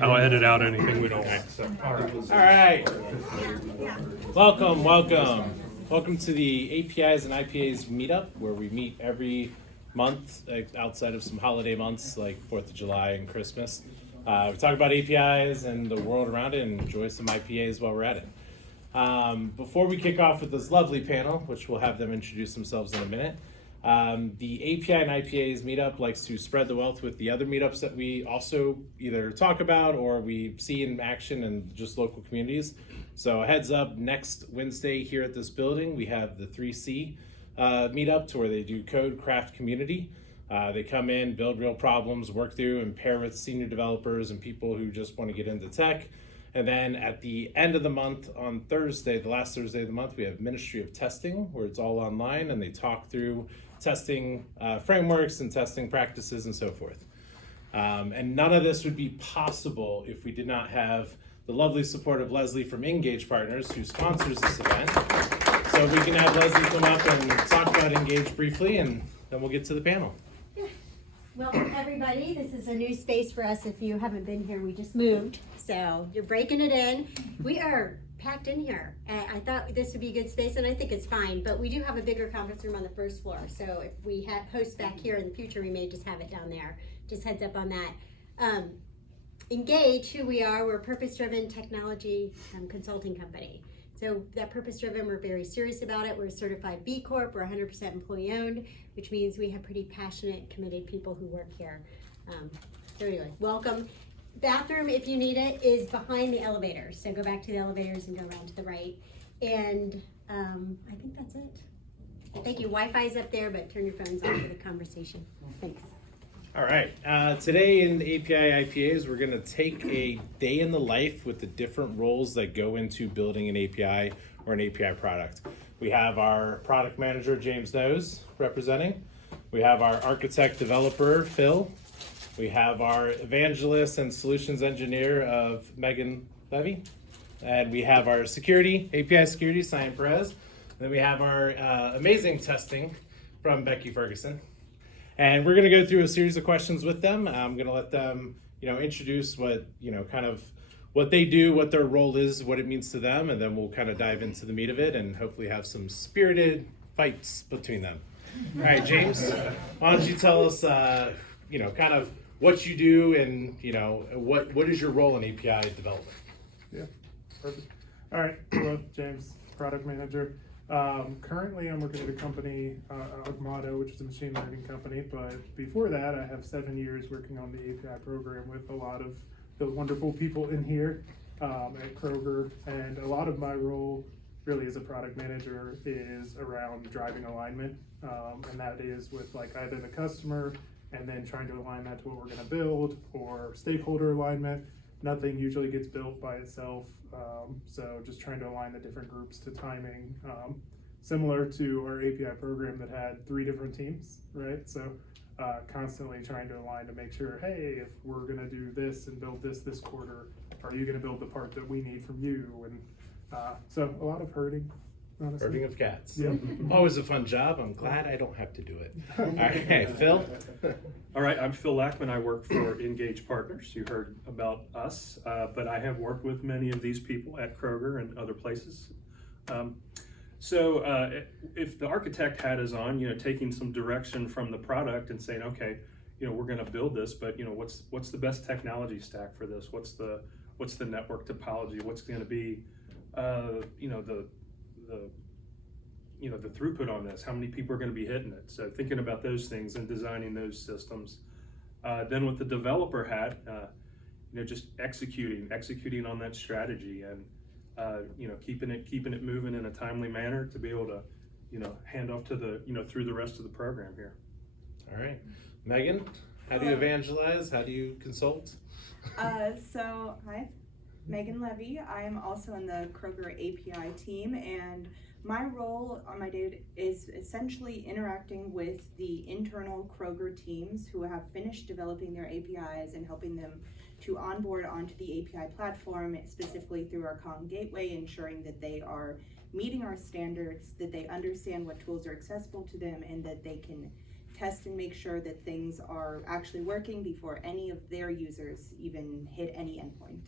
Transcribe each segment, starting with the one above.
I'll edit out anything we don't want. So. All right. Welcome to the APIs and IPAs meetup, where we meet every month outside of some holiday months like 4th of July and Christmas. We talk about APIs and the world around it and enjoy some IPAs while we're at it. Before we kick off with this lovely panel, which we'll have them introduce themselves in a minute, the API and IPAs meetup likes to spread the wealth with the other meetups that we also either talk about or we see in action in just local communities. So heads up, next Wednesday here at this building, we have the 3C meetup to where they do code craft community. They come in, build real problems, work through and pair with senior developers and people who just want to get into tech. And then at the end of the month on Thursday, the last Thursday of the month, we have Ministry of Testing, where it's all online and they talk through testing frameworks and testing practices and so forth. And none of this would be possible if we did not have the lovely support of Leslie from Engage Partners, who sponsors this event. So we can have Leslie come up and talk about Engage briefly, and then we'll get to the panel. Welcome everybody. This is a new space for us. If you haven't been here, we just moved. So you're breaking it in. We are packed in here. I thought this would be a good space, and I think it's fine, but we do have a bigger conference room on the first floor. So if we have hosts back here in the future, we may just have it down there. Just heads up on that. Engage, who we are, we're a purpose-driven technology consulting company. So that purpose-driven, we're very serious about it. We're a certified B Corp, we're 100% employee-owned, which means we have pretty passionate, committed people who work here. So anyway, welcome. Bathroom, if you need it, is behind the elevators. So go back to the elevators and go around to the right. And I think that's it. Thank you. Wi-Fi's up there, but turn your phones on for the conversation. Thanks. All right. Today in the API IPAs, we're going to take a day in the life with the different roles that go into building an API or an API product. We have our product manager, James Nose, representing. We have our architect developer, Phil. We have our evangelist and solutions engineer of Megan Levy. And we have our security, API security, Cyan Perez. Then we have our amazing testing from Becky Ferguson. And we're gonna go through a series of questions with them. I'm gonna let them, introduce what, kind of what they do, what their role is, what it means to them, and then we'll kind of dive into the meat of it and hopefully have some spirited fights between them. All right, James, why don't you tell us, kind of what you do and, what is your role in API development? Yeah, perfect. All right, hello, James, product manager. Currently I'm working at a company, Augmato, which is a machine learning company, but before that I have 7 years working on the API program with a lot of the wonderful people in here at Kroger, and a lot of my role really as a product manager is around driving alignment, and that is with like either the customer and then trying to align that to what we're going to build, or stakeholder alignment. Nothing usually gets built by itself, so just trying to align the different groups to timing, similar to our API program that had 3 different teams, right? So constantly trying to align to make sure, hey, if we're going to do this and build this quarter, are you going to build the part that we need from you? And so a lot of herding. Honestly. Herding of cats. Yep. Always a fun job. I'm glad I don't have to do it. All right, Phil. All right, I'm Phil Lackman. I work for Engage Partners. You heard about us, but I have worked with many of these people at Kroger and other places. So if the architect hat is on, taking some direction from the product and saying, okay, we're going to build this, but what's the best technology stack for this? What's the network topology? What's going to be the throughput on this, how many people are going to be hitting it. So thinking about those things and designing those systems. Then with the developer hat, just executing on that strategy and, keeping it moving in a timely manner to be able to, hand off to the, through the rest of the program here. All right. Megan, how do you evangelize? How do you consult? So hi, Megan Levy. I am also in the Kroger API team, and my role on my day is essentially interacting with the internal Kroger teams who have finished developing their APIs and helping them to onboard onto the API platform, specifically through our Kong gateway, ensuring that they are meeting our standards, that they understand what tools are accessible to them, and that they can test and make sure that things are actually working before any of their users even hit any endpoint.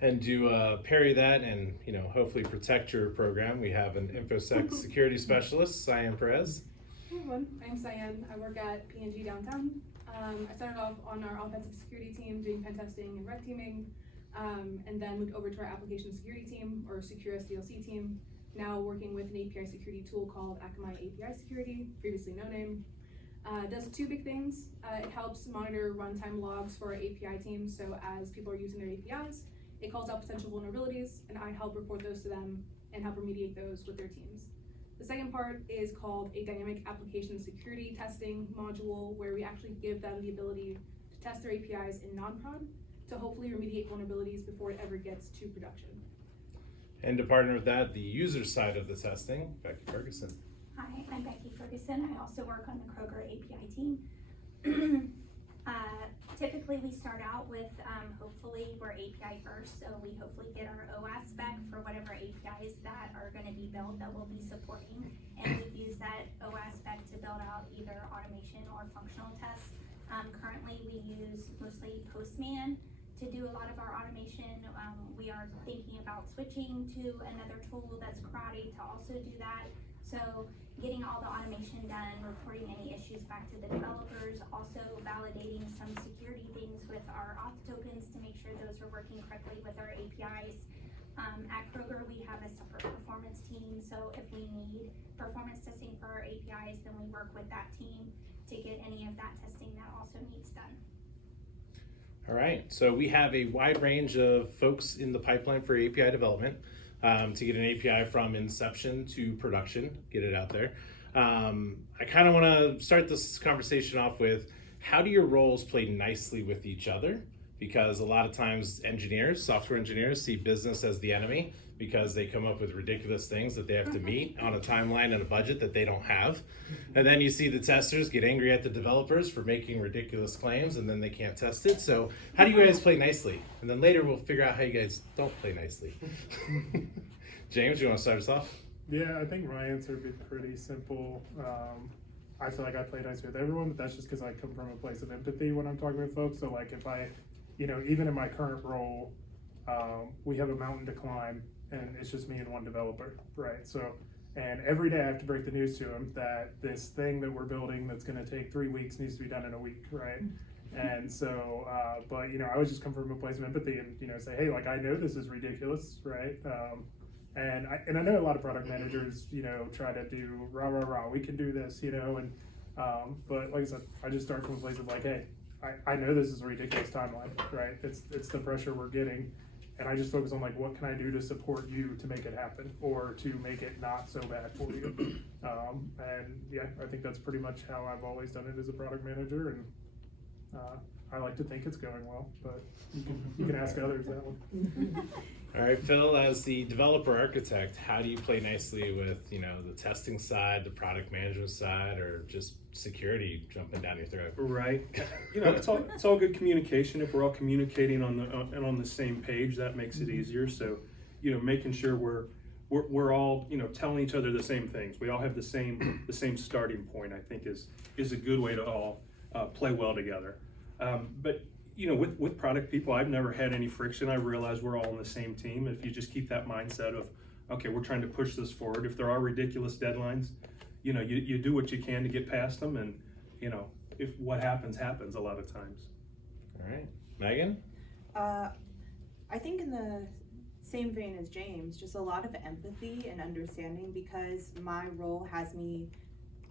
And to parry that and hopefully protect your program, we have an InfoSec security specialist, Cyan Perez. Hey everyone, I'm Cyan. I work at P&G downtown. I started off on our offensive security team doing pen testing and red teaming, and then moved over to our application security team, or Secure SDLC team, now working with an API security tool called Akamai API Security, previously no name. It does two big things. It helps monitor runtime logs for our API team, so as people are using their APIs, it calls out potential vulnerabilities, and I help report those to them and help remediate those with their teams. The second part is called a dynamic application security testing module, where we actually give them the ability to test their APIs in non-prod to hopefully remediate vulnerabilities before it ever gets to production. And to partner with that, the user side of the testing, Becky Ferguson. Hi, I'm Becky Ferguson. I also work on the Kroger API team. Typically, we start out with, hopefully, we're API first, so we hopefully get our OAS spec for whatever APIs that are going to be built that we'll be supporting. And we've used that OAS spec to build out either automation or functional tests. Currently, we use mostly Postman to do a lot of our automation. We are thinking about switching to another tool that's Karate to also do that. So getting all the automation done, reporting any issues back to the developers, also validating some security things with our auth tokens to make sure those are working correctly with our APIs. At Kroger, we have a separate performance team, so if we need performance testing for our APIs, then we work with that team to get any of that testing that also needs done. All right, so we have a wide range of folks in the pipeline for API development to get an API from inception to production, get it out there. I kind of want to start this conversation off with, how do your roles play nicely with each other? Because a lot of times engineers, software engineers, see business as the enemy because they come up with ridiculous things that they have to meet on a timeline and a budget that they don't have. And then you see the testers get angry at the developers for making ridiculous claims, and then they can't test it. So how do you guys play nicely? And then later we'll figure out how you guys don't play nicely. James, you want to start us off? Yeah, I think my answer would be pretty simple. I feel like I play nice with everyone, but that's just because I come from a place of empathy when I'm talking with folks. So like if I, even in my current role, we have a mountain to climb, and it's just me and one developer, right? So, and every day I have to break the news to him that this thing that we're building that's going to take 3 weeks needs to be done in a week, right? And so, but I would just come from a place of empathy and say, hey, like I know this is ridiculous, right? And I know a lot of product managers, try to do rah rah rah, we can do this, and but like I said, I just start from a place of like, hey, I know this is a ridiculous timeline, right? It's the pressure we're getting. And I just focus on like, what can I do to support you to make it happen, or to make it not so bad for you? And yeah, I think that's pretty much how I've always done it as a product manager. And I like to think it's going well, but you can ask others that one. All right, Phil, as the developer architect, how do you play nicely with, the testing side, the product management side, or just security jumping down your throat? Right. It's all good communication. If we're all communicating on the same page, that makes it easier. So, making sure we're all, telling each other the same things. We all have the same starting point, I think is a good way to all play well together. But with product people, I've never had any friction. I realize we're all on the same team. If you just keep that mindset of, okay, we're trying to push this forward. If there are ridiculous deadlines, you do what you can to get past them, and if what happens a lot of times. All right, Megan? I think in the same vein as James, just a lot of empathy and understanding, because my role has me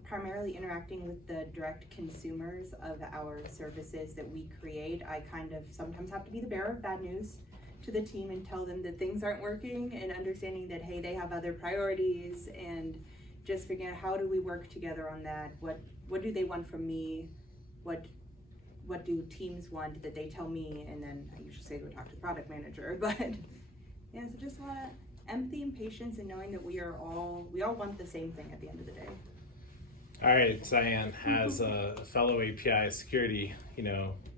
primarily interacting with the direct consumers of our services that we create. I kind of sometimes have to be the bearer of bad news to the team and tell them that things aren't working, and understanding that, hey, they have other priorities, and just figuring out how do we work together on that. What do they want from me? What do teams want that they tell me? And then I usually say go talk to the product manager. But yeah, so just a lot of empathy and patience, and knowing that we all want the same thing at the end of the day. All right, Cyan, as a fellow API security,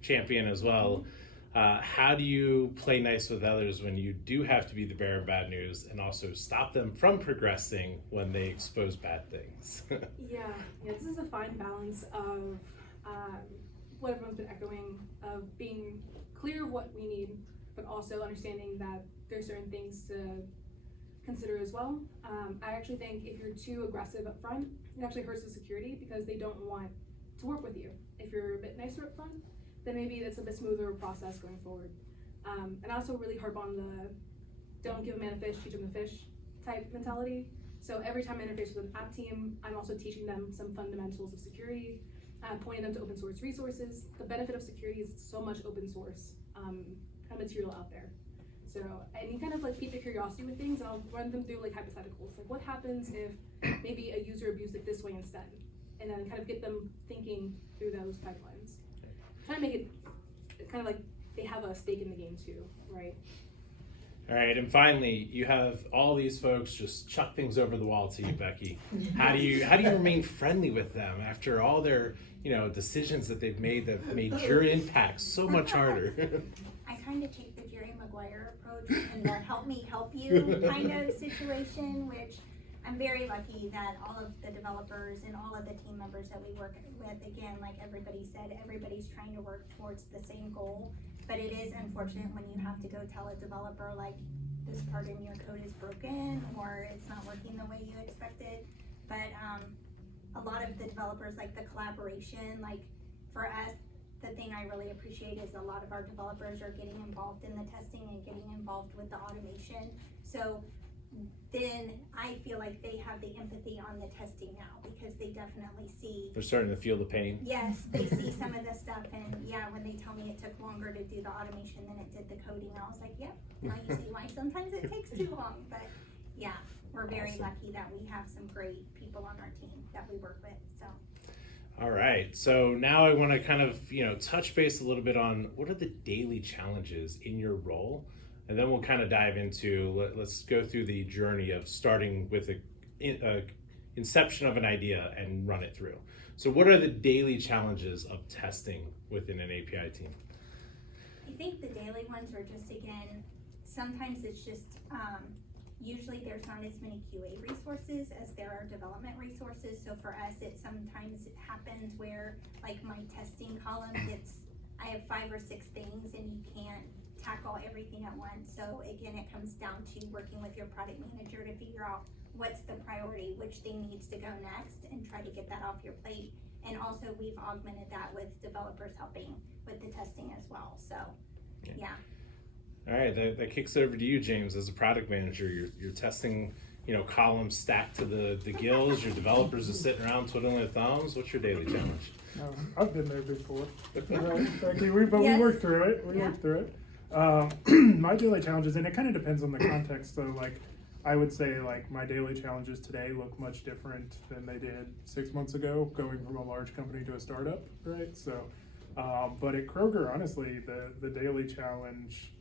champion as well, How do you play nice with others when you do have to be the bearer of bad news and also stop them from progressing when they expose bad things? Yeah, this is a fine balance of what everyone's been echoing, of being clear of what we need, but also understanding that there's certain things to consider as well. I actually think if you're too aggressive up front, it actually hurts the security because they don't want to work with you. If you're a bit nicer up front, then maybe it's a bit smoother process going forward. And I also really harp on the don't give a man a fish, teach him to fish type mentality. So every time I interface with an app team, I'm also teaching them some fundamentals of security, pointing them to open source resources. The benefit of security is so much open source kind of material out there. So, and you kind of like keep their curiosity with things, and I'll run them through like hypotheticals. Like what happens if maybe a user abused it this way instead? And then kind of get them thinking through those pipelines. Try to make it kind of like they have a stake in the game too, right? All right, and finally, you have all these folks just chuck things over the wall to you, Becky. How do you remain friendly with them after all their decisions that they've made that made your impact so much harder? I kind of take the Jerry Maguire approach and the help me help you kind of situation, which I'm very lucky that all of the developers and all of the team members that we work with, again, like everybody said, everybody's trying to work towards the same goal. But it is unfortunate when you have to go tell a developer like this part in your code is broken or it's not working the way you expected. But a lot of the developers, like the collaboration, like for us, the thing I really appreciate is a lot of our developers are getting involved in the testing and getting involved with the automation. So then I feel like they have the empathy on the testing now because they definitely see. They're starting to feel the pain. Yes, they see some of the stuff, and yeah, when they tell me it took longer to do the automation than it did the coding, I was like, yep, now you see why sometimes it takes too long. But yeah, we're very lucky that we have some great people on our team that we work with, so. All right, so now I want to kind of touch base a little bit on what are the daily challenges in your role, and then we'll kind of dive into let's go through the journey of starting with a inception of an idea and run it through. So what are the daily challenges of testing within an API team? I think the daily ones are just, again, sometimes it's just usually there's not as many QA resources as there are development resources. So for us, it sometimes happens where like my testing column, I have 5 or 6 things and you can't tackle everything at once. So again, it comes down to working with your product manager to figure out what's the priority, which thing needs to go next, and try to get that off your plate. And also we've augmented that with developers helping with the testing as well. So yeah. All right, that kicks it over to you, James. As a product manager, you're testing, columns stacked to the gills. Your developers are sitting around twiddling their thumbs. What's your daily challenge? I've been there before. Right, Becky, Yes. we worked through it. Worked through it. My daily challenges, and it kind of depends on the context. So, like, I would say, like, my daily challenges today look much different than they did 6 months ago, going from a large company to a startup, right? So, but at Kroger, honestly, the daily challenge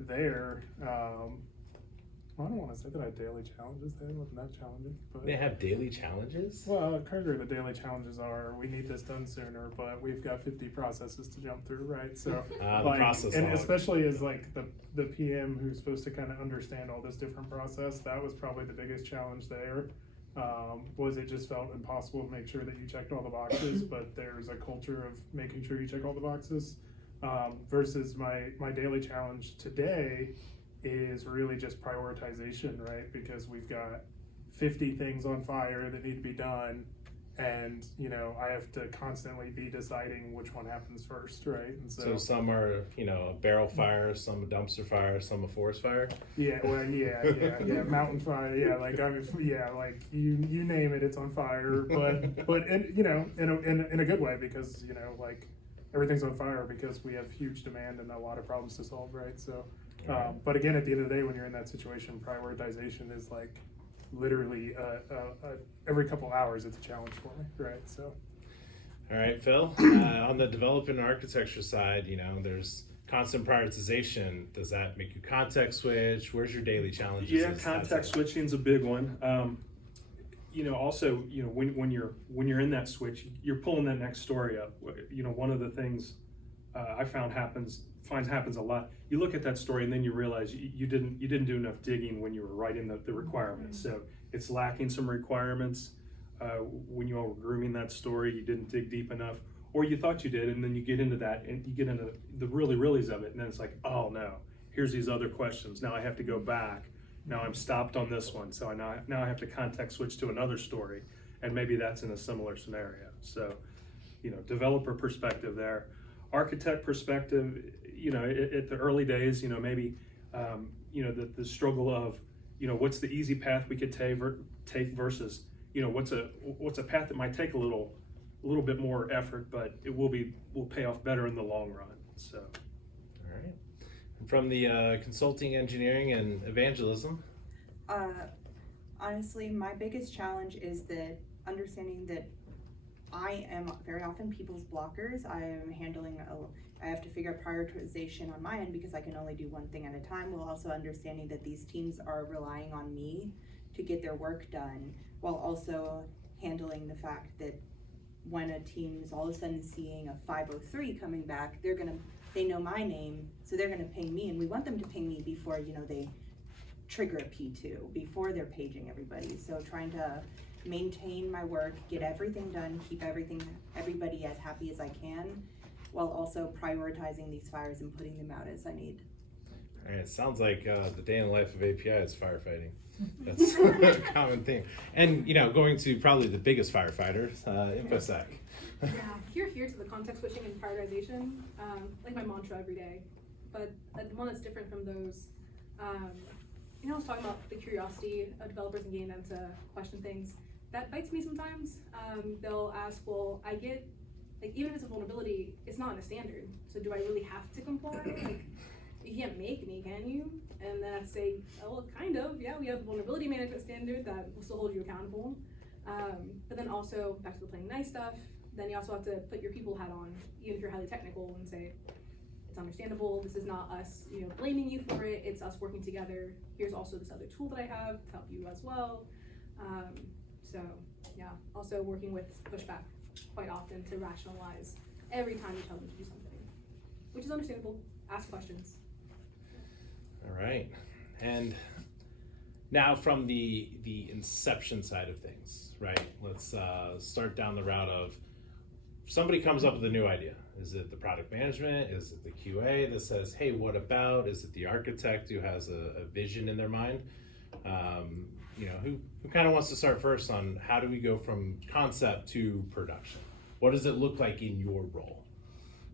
there, I don't want to say that I have daily challenges there, wasn't that challenging, but They have daily challenges? well, at Kroger, the daily challenges are we need this done sooner, but we've got 50 processes to jump through, right? So, The process and log. especially as like the PM who's supposed to kind of understand all this different process, that was probably the biggest challenge there. Was it just felt impossible to make sure that you checked all the boxes, but there's a culture of making sure you check all the boxes. Versus my daily challenge today is really just prioritization, right? Because we've got 50 things on fire that need to be done, and I have to constantly be deciding which one happens first, right? And So some are, a barrel fire, some a dumpster fire, some a forest fire. yeah, well, yeah, mountain fire, yeah, like like you name it, it's on fire, but in a good way, because like everything's on fire because we have huge demand and a lot of problems to solve, right? So, but again, at the end of the day, when you're in that situation, prioritization is like literally every couple hours it's a challenge for me, right? So. All right, Phil, on the development and architecture side, there's constant prioritization. Does that make you context switch? Where's your daily challenges? Yeah, context switching is a big one. Also, when you're in that switch, you're pulling that next story up. One of the things I found happens happens a lot. You look at that story and then you realize you didn't do enough digging when you were writing the requirements. So it's lacking some requirements. When you all were grooming that story, you didn't dig deep enough, or you thought you did, and then you get into that and you get into the reallys of it, and then it's like, oh no, here's these other questions. Now I have to go back. Now I'm stopped on this one, so now I have to context switch to another story, and maybe that's in a similar scenario. So, developer perspective there, architect perspective. At the early days, maybe, the struggle of, what's the easy path we could take versus, what's a path that might take a little bit more effort, but it will pay off better in the long run. So. All right. And from the consulting, engineering, and evangelism. Honestly, my biggest challenge is that understanding that I am very often people's blockers. I have to figure out prioritization on my end because I can only do one thing at a time, while also understanding that these teams are relying on me to get their work done, while also handling the fact that when a team is all of a sudden seeing a 503 coming back, they know my name, so they're gonna ping me, and we want them to ping me before, they trigger a P2, before they're paging everybody. So trying to maintain my work, get everything done, keep everybody as happy as I can, while also prioritizing these fires and putting them out as I need. All right, it sounds like the day in the life of API is firefighting. That's a common theme. And, going to probably the biggest firefighter, InfoSec. Yeah, here to the context switching and prioritization, like my mantra every day. But the one that's different from those, I was talking about the curiosity of developers and getting them to question things. That bites me sometimes. They'll ask, well, I get, even if it's a vulnerability, it's not in a standard. So do I really have to comply? You can't make me, can you? And then I say, oh, well, kind of, yeah, we have a vulnerability management standard that will still hold you accountable. But then also, back to the playing nice stuff, then you also have to put your people hat on, even if you're highly technical, and say, it's understandable, this is not us, blaming you for it, it's us working together. Here's also this other tool that I have to help you as well. So, yeah, also working with pushback quite often to rationalize every time you tell them to do something, which is understandable. Ask questions. All right. And now from the inception side of things, right? Let's start down the route of somebody comes up with a new idea. Is it the product management? Is it the QA that says, hey, what about? Is it the architect who has a vision in their mind? Who kind of wants to start first on how do we go from concept to production? What does it look like in your role,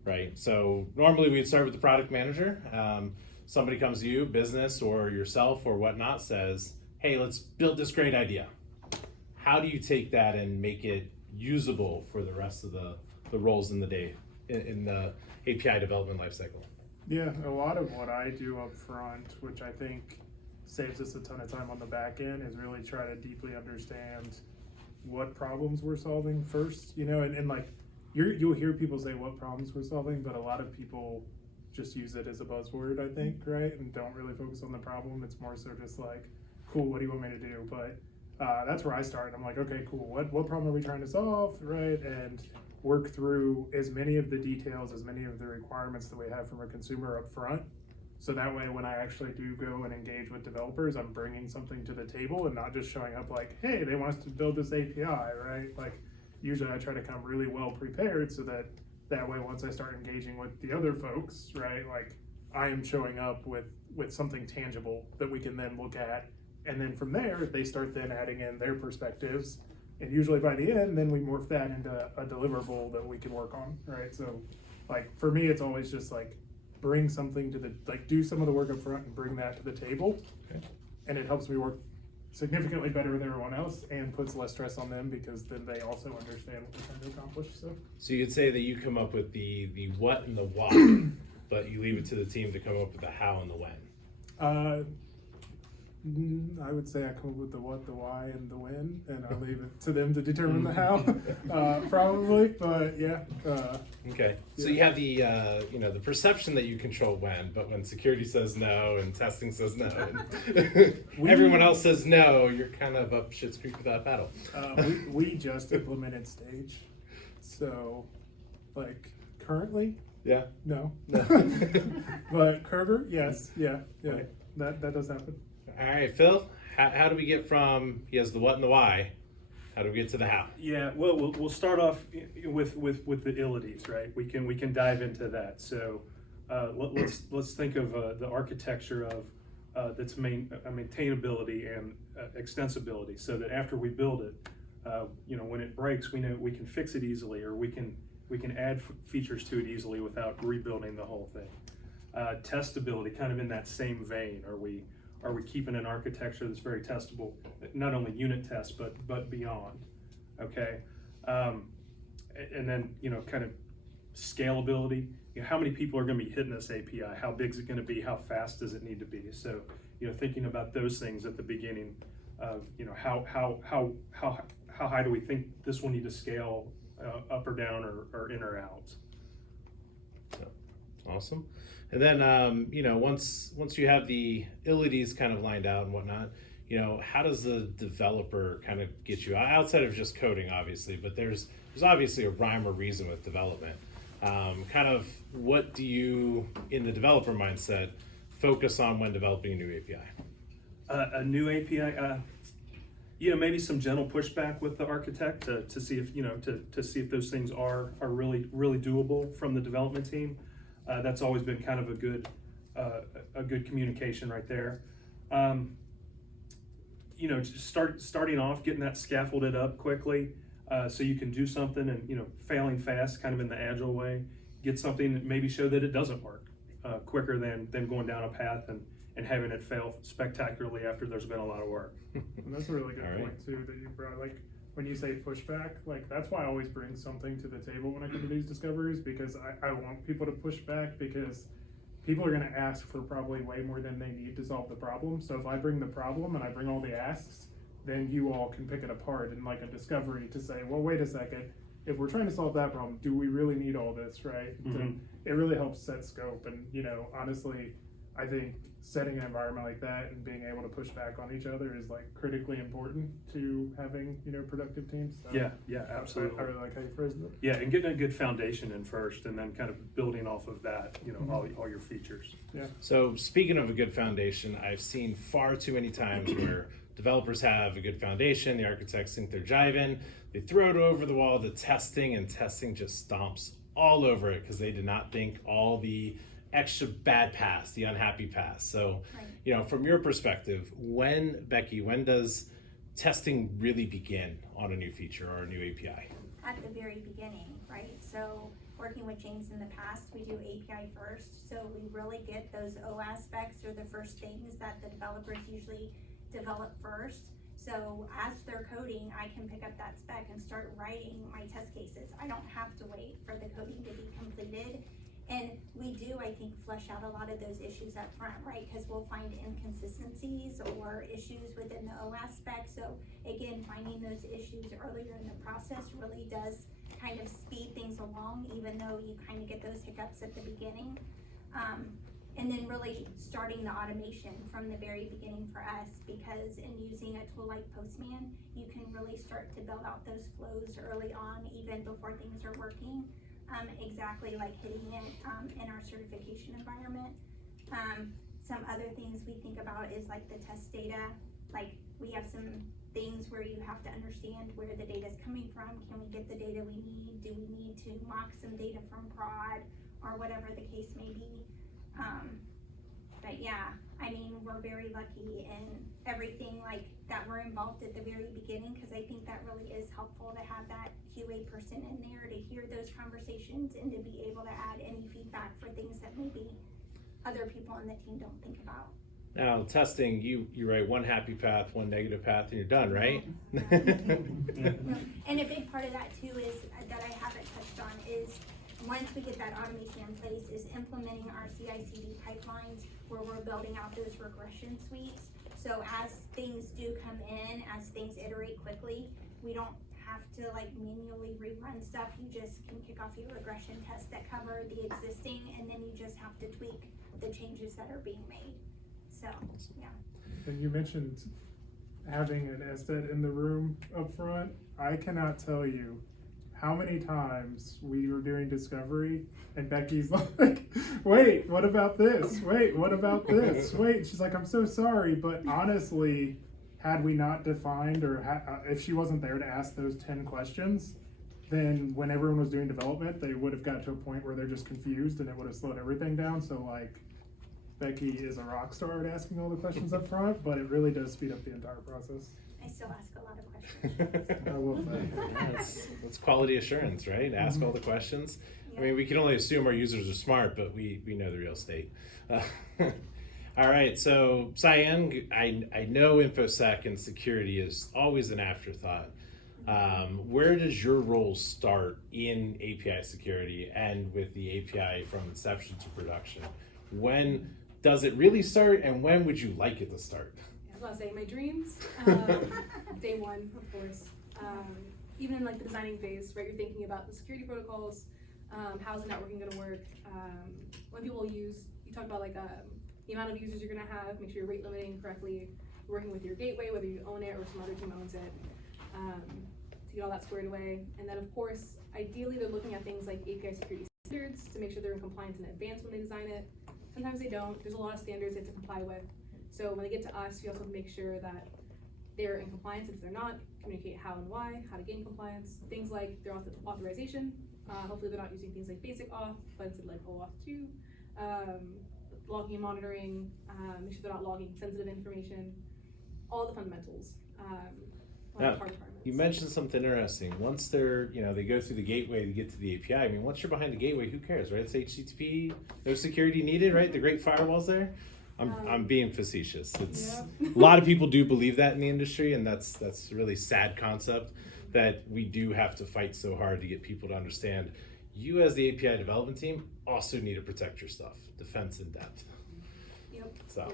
right? So normally we'd start with the product manager. Somebody comes to you, business or yourself or whatnot, says, hey, let's build this great idea. How do you take that and make it usable for the rest of the roles in the day, in the API development lifecycle? Yeah, a lot of what I do up front, which I think saves us a ton of time on the back end, is really try to deeply understand what problems we're solving first, and you'll hear people say what problems we're solving, but a lot of people just use it as a buzzword, I think, right? And don't really focus on the problem. It's more so just like, cool, what do you want me to do? But that's where I start. I'm like, okay, cool, what problem are we trying to solve, right? And work through as many of the details, as many of the requirements that we have from a consumer up front. So that way, when I actually do go and engage with developers, I'm bringing something to the table and not just showing up like, hey, they want us to build this API, right? Usually I try to come really well prepared so that way, once I start engaging with the other folks, right, I am showing up with something tangible that we can then look at. And then from there, they start then adding in their perspectives. And usually by the end, then we morph that into a deliverable that we can work on, right? So for me, it's always just bring something to do some of the work up front and bring that to the table. Okay. And it helps me work significantly better with everyone else and puts less stress on them because then they also understand what we're trying to accomplish. So you'd say that you come up with the what and the why, but you leave it to the team to come up with the how and the when. I would say I come up with the what, the why, and the when, and I leave it to them to determine the how, probably, but yeah. Okay, so you have the perception that you control when, but when security says no and testing says no, and everyone else says no, you're kind of up shit's creek without a paddle. We just implemented Stage, so currently Yeah. No. No. But Kroger, yes, yeah, Right. that does happen. All right, Phil. How do we get from he has the what and the why? How do we get to the how? Yeah, well, we'll start off with the ilities, right? We can dive into that. So let's think of the architecture of that's maintainability and extensibility, so that after we build it, when it breaks, we know we can fix it easily, or we can add features to it easily without rebuilding the whole thing. Testability, kind of in that same vein. Are we keeping an architecture that's very testable, not only unit tests, but beyond, okay? And then, kind of scalability. How many people are gonna be hitting this API? How big is it gonna be? How fast does it need to be? So, thinking about those things at the beginning of, how high do we think this will need to scale up or down or in or out? Awesome. And then, once you have the ilities kind of lined out and whatnot, how does the developer kind of get you outside of just coding, obviously, but there's obviously a rhyme or reason with development. Kind of what do you, in the developer mindset, focus on when developing a new API? A new API, maybe some gentle pushback with the architect to see if to see if those things are really doable from the development team. That's always been kind of a good communication right there. Just starting off, getting that scaffolded up quickly, so you can do something and failing fast, kind of in the agile way. Get something that maybe show that it doesn't work quicker than going down a path and having it fail spectacularly after there's been a lot of work. And that's a really good All right. point too that you brought. Like when you say pushback, like that's why I always bring something to the table when I come to these discoveries, because I want people to push back, because people are going to ask for probably way more than they need to solve the problem. So if I bring the problem and I bring all the asks, then you all can pick it apart in like a discovery to say, well, wait a second, if we're trying to solve that problem, do we really need all this, right? Mm-hmm. It really helps set scope. And honestly, I think setting an environment like that and being able to push back on each other is like critically important to having productive teams. So Yeah, absolutely. I really like how you phrased it. Yeah, and getting a good foundation in first, and then kind of building off of that, all your features. Yeah. So speaking of a good foundation, I've seen far too many times where developers have a good foundation, the architects think they're jiving, they throw it over the wall to testing, and testing just stomps all over it because they did not think all the extra bad paths, the unhappy paths. So, from your perspective, when does testing really begin on a new feature or a new API? At the very beginning, right? So working with James in the past, we do API first. So we really get those O aspects, or the first things that the developers usually develop first. So as they're coding, I can pick up that spec and start writing my test cases. I don't have to wait for the coding to be completed. And we do, I think, flesh out a lot of those issues up front, right? Because we'll find inconsistencies or issues within the O aspect. So again, finding those issues earlier in the process really does kind of speed things along, even though you kind of get those hiccups at the beginning. And then really starting the automation from the very beginning for us, because in using a tool like Postman, you can really start to build out those flows early on, even before things are working. Exactly like hitting it in our certification environment. Some other things we think about is like the test data. Like we have some things where you have to understand where the data is coming from. Can we get the data we need? Do we need to mock some data from prod or whatever the case may be? But yeah, I mean, we're very lucky in everything like that we're involved at the very beginning, because I think that really is helpful to have that QA person in there to hear those conversations and to be able to add any feedback for things that maybe other people on the team don't think about. Now, testing, you write one happy path, one negative path, and you're done, right? And a big part of that too is that I haven't touched on is once we get that automation in place is implementing our CI/CD pipelines, where we're building out those regression suites. So as things do come in, as things iterate quickly, we don't have to like manually rerun stuff. You just can kick off your regression tests that cover the existing, and then you just have to tweak the changes that are being made. So, yeah. And you mentioned having an SDET in the room up front. I cannot tell you how many times we were doing discovery and Becky's like, wait, what about this? Wait, what about this? Wait, she's like, I'm so sorry, but honestly, had we not defined or if she wasn't there to ask those 10 questions, then when everyone was doing development, they would have got to a point where they're just confused and it would have slowed everything down. So like, Becky is a rock star at asking all the questions up front, but it really does speed up the entire process. I still ask a lot of questions. I will say. That's quality assurance, right? Ask all the questions. I mean, we can only assume our users are smart, but we know the real state. All right, so Cyan, I know InfoSec and security is always an afterthought. Where does your role start in API security and with the API from inception to production? When does it really start, and when would you like it to start? I was about to say my dreams. Day one, of course. Even in like the designing phase, right? You're thinking about the security protocols. How's the networking going to work? When people use, you talk about like the amount of users you're going to have. Make sure you're rate limiting correctly. Working with your gateway, whether you own it or some other team owns it, to get all that squared away. And then of course, ideally they're looking at things like API security standards to make sure they're in compliance in advance when they design it. Sometimes they don't. There's a lot of standards they have to comply with. So when they get to us, we also make sure that they're in compliance, and if they're not, communicate how and why, how to gain compliance. Things like their authorization. Hopefully they're not using things like basic auth, but instead like OAuth 2. Logging and monitoring, make sure they're not logging sensitive information. All the fundamentals. Now, you mentioned something interesting. Once they're, they go through the gateway to get to the API. I mean, once you're behind the gateway, who cares, right? It's HTTP, no security needed, right? The great firewall's there. I'm being facetious. It's a lot of people do believe that in the industry, and that's a really sad concept that we do have to fight so hard to get people to understand. You as the API development team also need to protect your stuff, defense in depth. Yep. So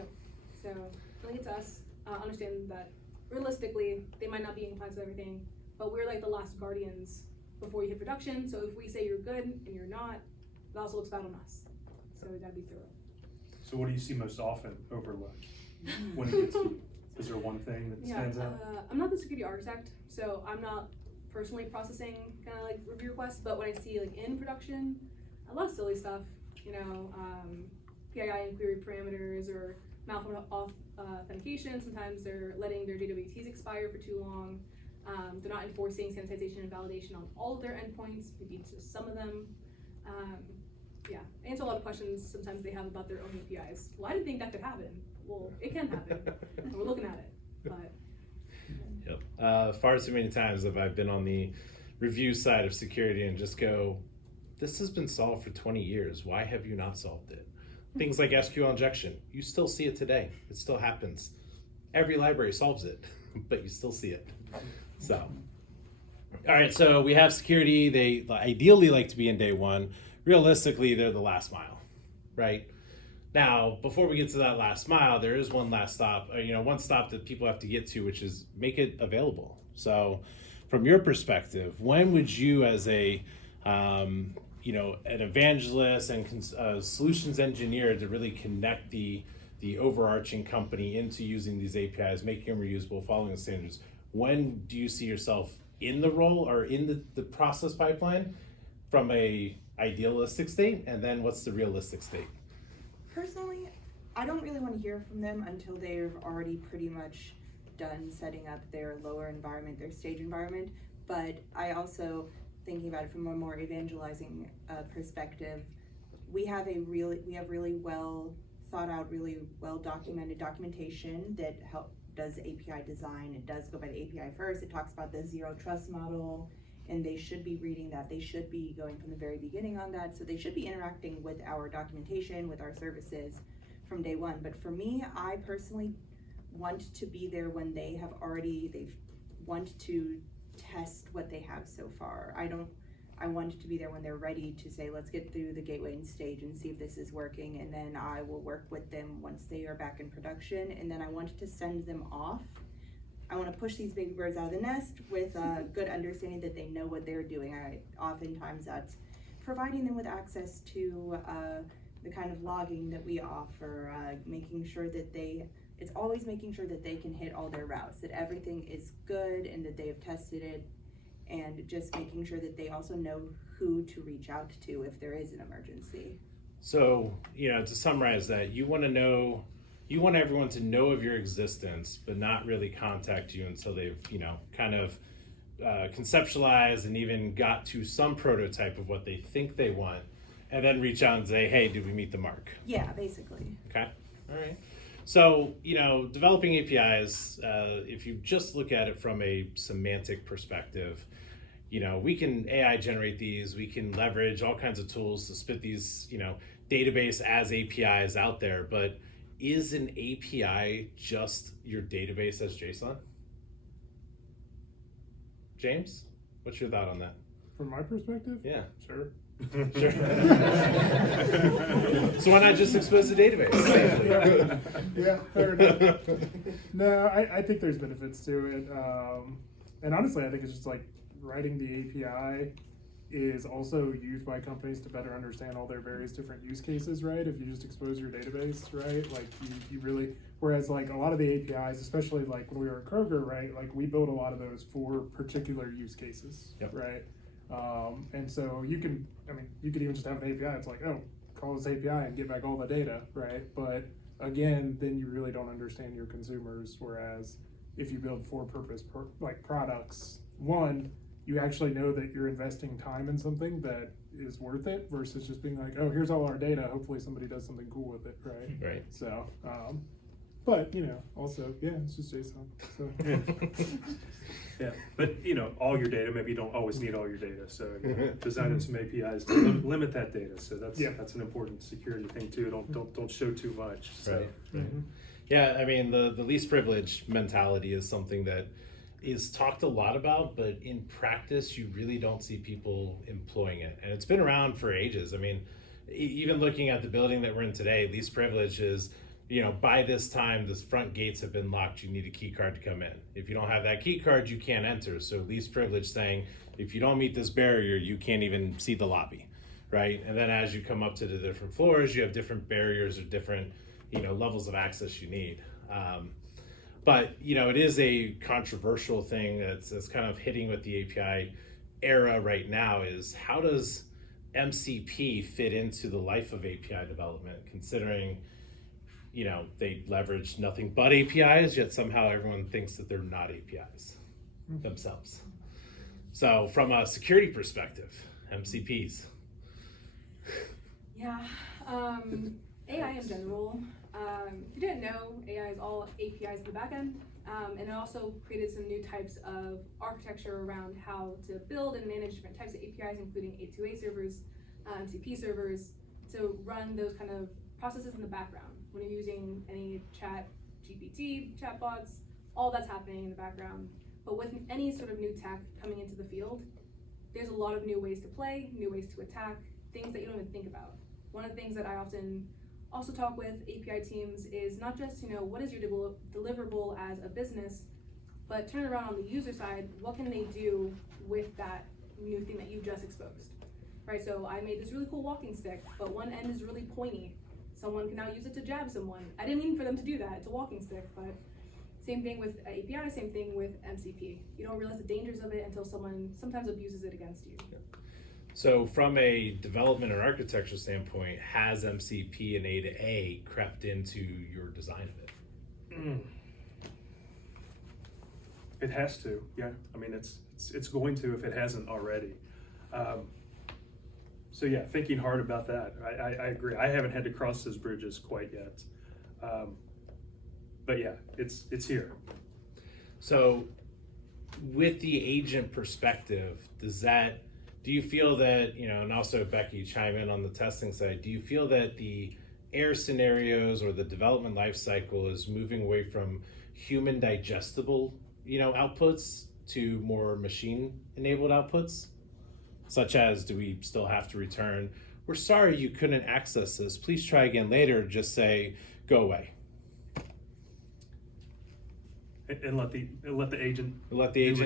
when it's us, understand that realistically, they might not be in compliance with everything, but we're like the last guardians before you hit production. So if we say you're good and you're not, it also looks bad on us. So we gotta be thorough. So what do you see most often overlooked when it gets to you? Is there one thing that stands out? I'm not the security architect, so I'm not personally processing kind of like review requests, but when I see like in production, a lot of silly stuff, PII and query parameters or authentication. Sometimes they're letting their JWTs expire for too long. They're not enforcing sanitization and validation on all of their endpoints, maybe just some of them. Answer a lot of questions sometimes they have about their own APIs. Well, I didn't think that could happen. Well, it can happen. And we're looking at it, but. Yep. Far too many times have I been on the review side of security and just go, this has been solved for 20 years. Why have you not solved it? Things like SQL injection, you still see it today. It still happens. Every library solves it, but you still see it. So, all right, so we have security. They ideally like to be in day one. Realistically, they're the last mile, right? Now, before we get to that last mile, there is one last stop, one stop that people have to get to, which is make it available. So from your perspective, when would you as an evangelist and solutions engineer to really connect the overarching company into using these APIs, making them reusable, following the standards, when do you see yourself in the role or in the process pipeline from a idealistic state, and then what's the realistic state? Personally, I don't really want to hear from them until they've already pretty much done setting up their lower environment, their stage environment. But I also, thinking about it from a more evangelizing perspective, we have really well thought out, really well documented documentation that does API design. It does go by the API first. It talks about the zero trust model, and they should be reading that. They should be going from the very beginning on that. So they should be interacting with our documentation, with our services from day one. But for me, I personally want to be there when they want to test what they have so far. I want to be there when they're ready to say, let's get through the gateway and stage and see if this is working, and then I will work with them once they are back in production, and then I want to send them off. I want to push these baby birds out of the nest with a good understanding that they know what they're doing. Oftentimes that's providing them with access to the kind of logging that we offer, making sure that it's always making sure that they can hit all their routes, that everything is good and that they have tested it and just making sure that they also know who to reach out to if there is an emergency. So, to summarize that, you want everyone to know of your existence, but not really contact you until they've, kind of conceptualized and even got to some prototype of what they think they want, and then reach out and say, hey, did we meet the mark? Yeah, basically. Okay, all right. So, developing APIs, if you just look at it from a semantic perspective, we can AI generate these, we can leverage all kinds of tools to spit these, database as APIs out there, but is an API just your database as JSON? James, what's your thought on that? From my perspective, Yeah. sure. Sure. So why not just expose the database safely? Yeah, fair enough. No, I think there's benefits to it. And honestly, I think it's just like writing the API is also used by companies to better understand all their various different use cases, right? If you just expose your database, right? Like you really, whereas like a lot of the APIs, especially like when we were at Kroger, right? Like we build a lot of those for particular use cases, Yep. right? And so you could even just have an API. It's like, oh, call this API and get back all the data, right? But again, then you really don't understand your consumers. Whereas if you build for purpose products, one, you actually know that you're investing time in something that is worth it versus just being like, oh, here's all our data. Hopefully somebody does something cool with it, right? Right. So, but also, yeah, it's just JSON. So. Yeah, but all your data, maybe you don't always need all your data, so designing some APIs to limit that data. So that's an important security thing too. Don't show too much. So. Right. Right. Yeah, I mean the least privilege mentality is something that is talked a lot about, but in practice you really don't see people employing it, and it's been around for ages. I mean, even looking at the building that we're in today, least privilege is, by this time, the front gates have been locked. You need a key card to come in. If you don't have that key card, you can't enter. So least privilege saying, if you don't meet this barrier, you can't even see the lobby, right? And then as you come up to the different floors, you have different barriers or different, levels of access you need. But, it is a controversial thing that's kind of hitting with the API era right now is how does MCP fit into the life of API development, considering they leverage nothing but APIs, yet somehow everyone thinks that they're not APIs themselves. So from a security perspective, MCPs. Yeah, AI in general, if you didn't know, AI is all APIs in the back end, and it also created some new types of architecture around how to build and manage different types of APIs, including A2A servers, MCP servers, to run those kind of processes in the background. When you're using any GPT, chatbots, all that's happening in the background. But with any sort of new tech coming into the field, there's a lot of new ways to play, new ways to attack, things that you don't even think about. One of the things that I often also talk with API teams is not just, what is your deliverable as a business, but turn it around on the user side, what can they do with that new thing that you just exposed, right? So I made this really cool walking stick, but one end is really pointy. Someone can now use it to jab someone. I didn't mean for them to do that, it's a walking stick, but same thing with API, same thing with MCP. You don't realize the dangers of it until someone sometimes abuses it against you. So from a development and architecture standpoint, has MCP and A2A crept into your design of it? It has to, yeah. I mean, it's going to if it hasn't already. So yeah, thinking hard about that. I agree. I haven't had to cross those bridges quite yet. But yeah, it's here. So with the agent perspective, do you feel that, and also Becky, chime in on the testing side, do you feel that the error scenarios or the development life cycle is moving away from human digestible, outputs to more machine enabled outputs? Such as, do we still have to return, we're sorry you couldn't access this, please try again later, just say, go away. And let the agent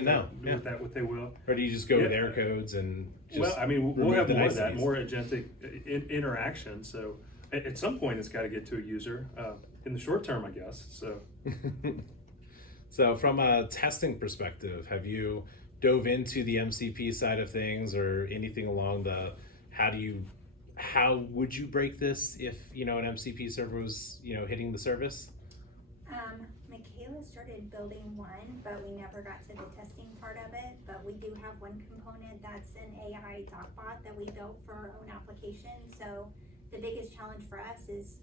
know. Do with that what they will. Or do you just go with error codes and just Well, I mean, we'll have the more of that, niceties? more agentic interaction. So at some point, it's got to get to a user. In the short term, I guess. So. So from a testing perspective, have you dove into the MCP side of things or anything along the how would you break this if an MCP server was hitting the service? Michaela started building one, but we never got to the testing part of it. But we do have one component that's an AI bot that we built for our own application. So the biggest challenge for us is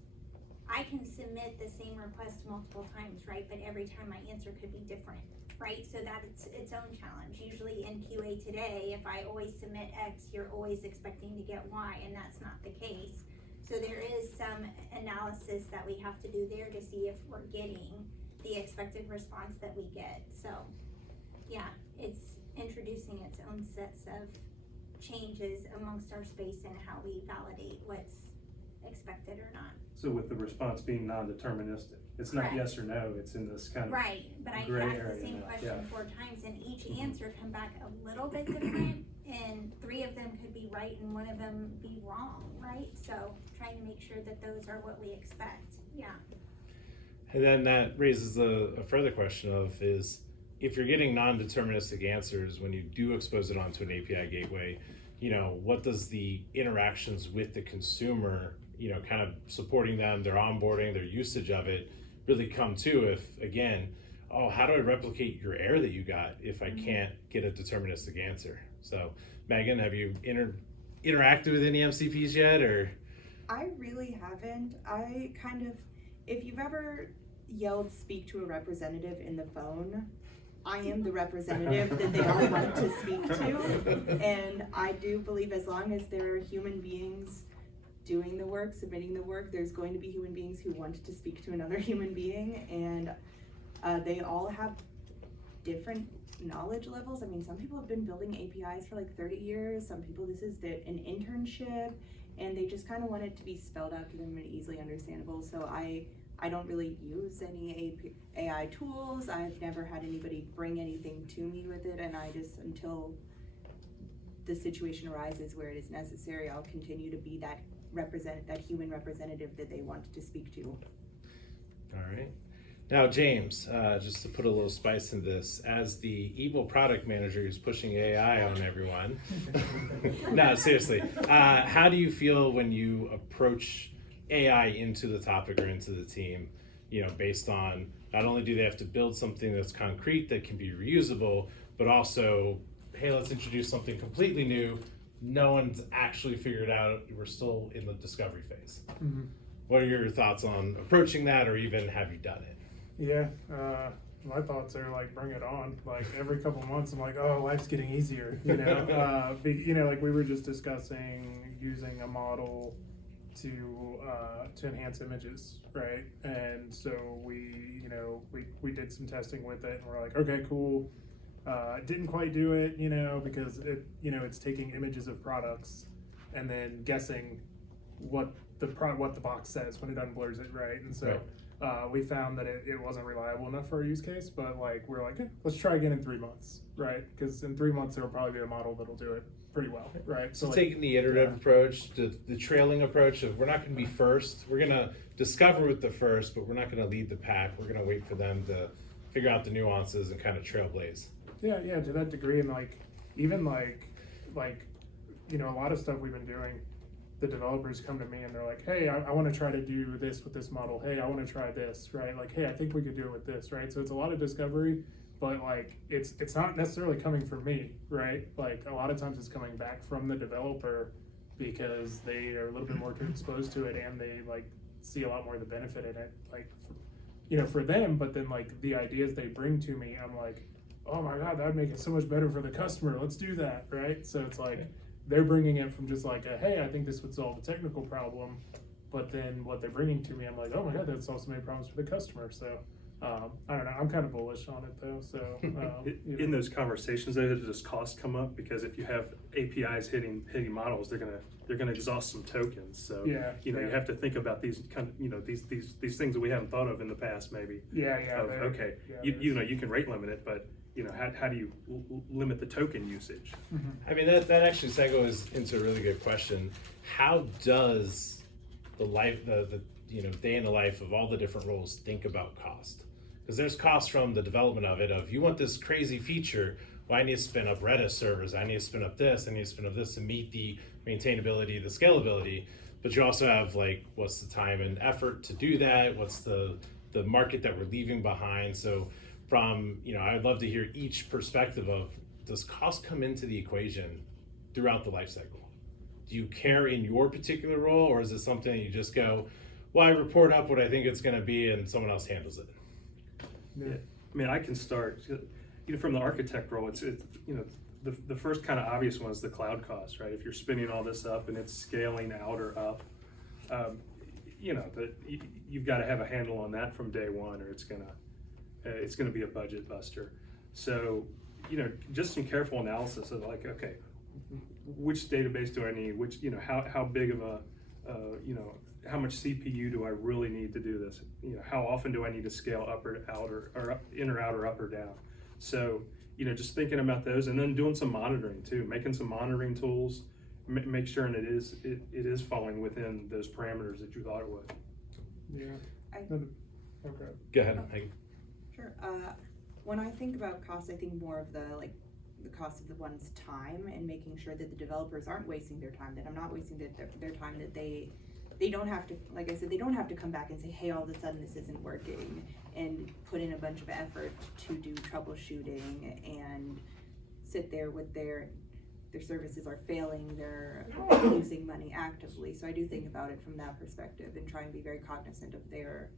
I can submit the same request multiple times, right? But every time my answer could be different, right? So that's its own challenge. Usually in QA today, if I always submit X, you're always expecting to get Y, and that's not the case. So there is some analysis that we have to do there to see if we're getting the expected response that we get. So yeah, it's introducing its own sets of changes amongst our space and how we validate what's expected or not. So with the response being non-deterministic, it's not Correct. yes or no, it's in this kind of Right, but I gray asked the area same now, question yeah. 4 times and each Mhm. answer come back a little bit different and 3 of them could be right and 1 of them be wrong, right? So trying to make sure that those are what we expect, yeah. And then that raises a further question of is if you're getting non-deterministic answers when you do expose it onto an API gateway, what does the interactions with the consumer, kind of supporting them, their onboarding, their usage of it really come to if, again, how do I replicate your error that you got if I can't get a deterministic answer? So Megan, have you interacted with any MCPs yet or? I really haven't. If you've ever yelled speak to a representative in the phone, I am the representative that they all want to speak to. And I do believe as long as there are human beings doing the work, submitting the work, there's going to be human beings who want to speak to another human being. And they all have different knowledge levels. I mean, some people have been building APIs for like 30 years. Some people, this is an internship. And they just kind of want it to be spelled out to them and easily understandable. So I don't really use any AI tools. I've never had anybody bring anything to me with it, and I just, until the situation arises where it is necessary, I'll continue to be that human representative that they want to speak to. All right. Now, James, just to put a little spice in this, as the evil product manager who's pushing AI on everyone, no, seriously, how do you feel when you approach AI into the topic or into the team, based on not only do they have to build something that's concrete that can be reusable, but also, hey, let's introduce something completely new. No one's actually figured out, we're still in the discovery phase. Mm-hmm. What are your thoughts on approaching that, or even have you done it? Yeah, my thoughts are like, bring it on. Like every couple months, I'm like, oh, life's getting easier. Like we were just discussing using a model to enhance images, right? And so we did some testing with it, and we're like, okay, cool. Didn't quite do it, because it's taking images of products and then guessing what the box says when it unblurs it, right? And so. Right. We found that it wasn't reliable enough for our use case, but we're like, let's try again in 3 months, right? Because in 3 months there will probably be a model that'll do it pretty well, right? So taking the iterative approach, the trailing approach of we're not going to be first. We're going to discover with the first, but we're not going to lead the pack. We're going to wait for them to figure out the nuances and kind of trailblaze. Yeah, to that degree, and even a lot of stuff we've been doing. The developers come to me and they're like, hey, I want to try to do this with this model. Hey, I want to try this, right? Like, hey, I think we could do it with this, right? So it's a lot of discovery, but it's not necessarily coming from me, right? Like a lot of times it's coming back from the developer because they are a little bit more exposed to it and they see a lot more of the benefit in it, for them. But then the ideas they bring to me, I'm like, oh my God, that would make it so much better for the customer. Let's do that, right? So it's they're bringing it from just hey, I think this would solve a technical problem, but then what they're bringing to me, I'm like, oh my God, that solves so many problems for the customer. So I don't know, I'm kind of bullish on it though. So in those conversations, does cost come up? Because if you have APIs hitting models, they're gonna exhaust some tokens. So you have to think about these these things that we haven't thought of in the past, maybe. Okay, you can rate limit it, but how do you limit the token usage? Mm-hmm. I mean, that actually segues into a really good question. How does the day in the life of all the different roles think about cost? Because there's cost from the development of it, of you want this crazy feature, well, I need to spin up Redis servers, I need to spin up this, I need to spin up this to meet the maintainability, the scalability. But you also have like, what's the time and effort to do that? What's the market that we're leaving behind? So from, I'd love to hear each perspective of, does cost come into the equation throughout the life cycle? Do you care in your particular role, or is it something that you just go, well, I report up what I think it's going to be and someone else handles it? Yeah. I mean, I can start, from the architect role, it's the first kind of obvious one is the cloud cost, right? If you're spinning all this up and it's scaling out or up, you've got to have a handle on that from day one, or it's gonna be a budget buster. So, just some careful analysis of like, okay, which database do I need? Which, how big of a, how much CPU do I really need to do this? How often do I need to scale up or out, or in or out, or up or down? So, just thinking about those, and then doing some monitoring too, making some monitoring tools, make sure it is falling within those parameters that you thought it would. Yeah. Okay. Go ahead. Megan. Sure. When I think about cost, I think more of the cost of the one's time, and making sure that the developers aren't wasting their time, that I'm not wasting their time, that they don't have to, like I said, they don't have to come back and say, hey, all of a sudden this isn't working, and put in a bunch of effort to do troubleshooting and sit there with their services are failing, they're losing money actively. So I do think about it from that perspective and try and be very cognizant of their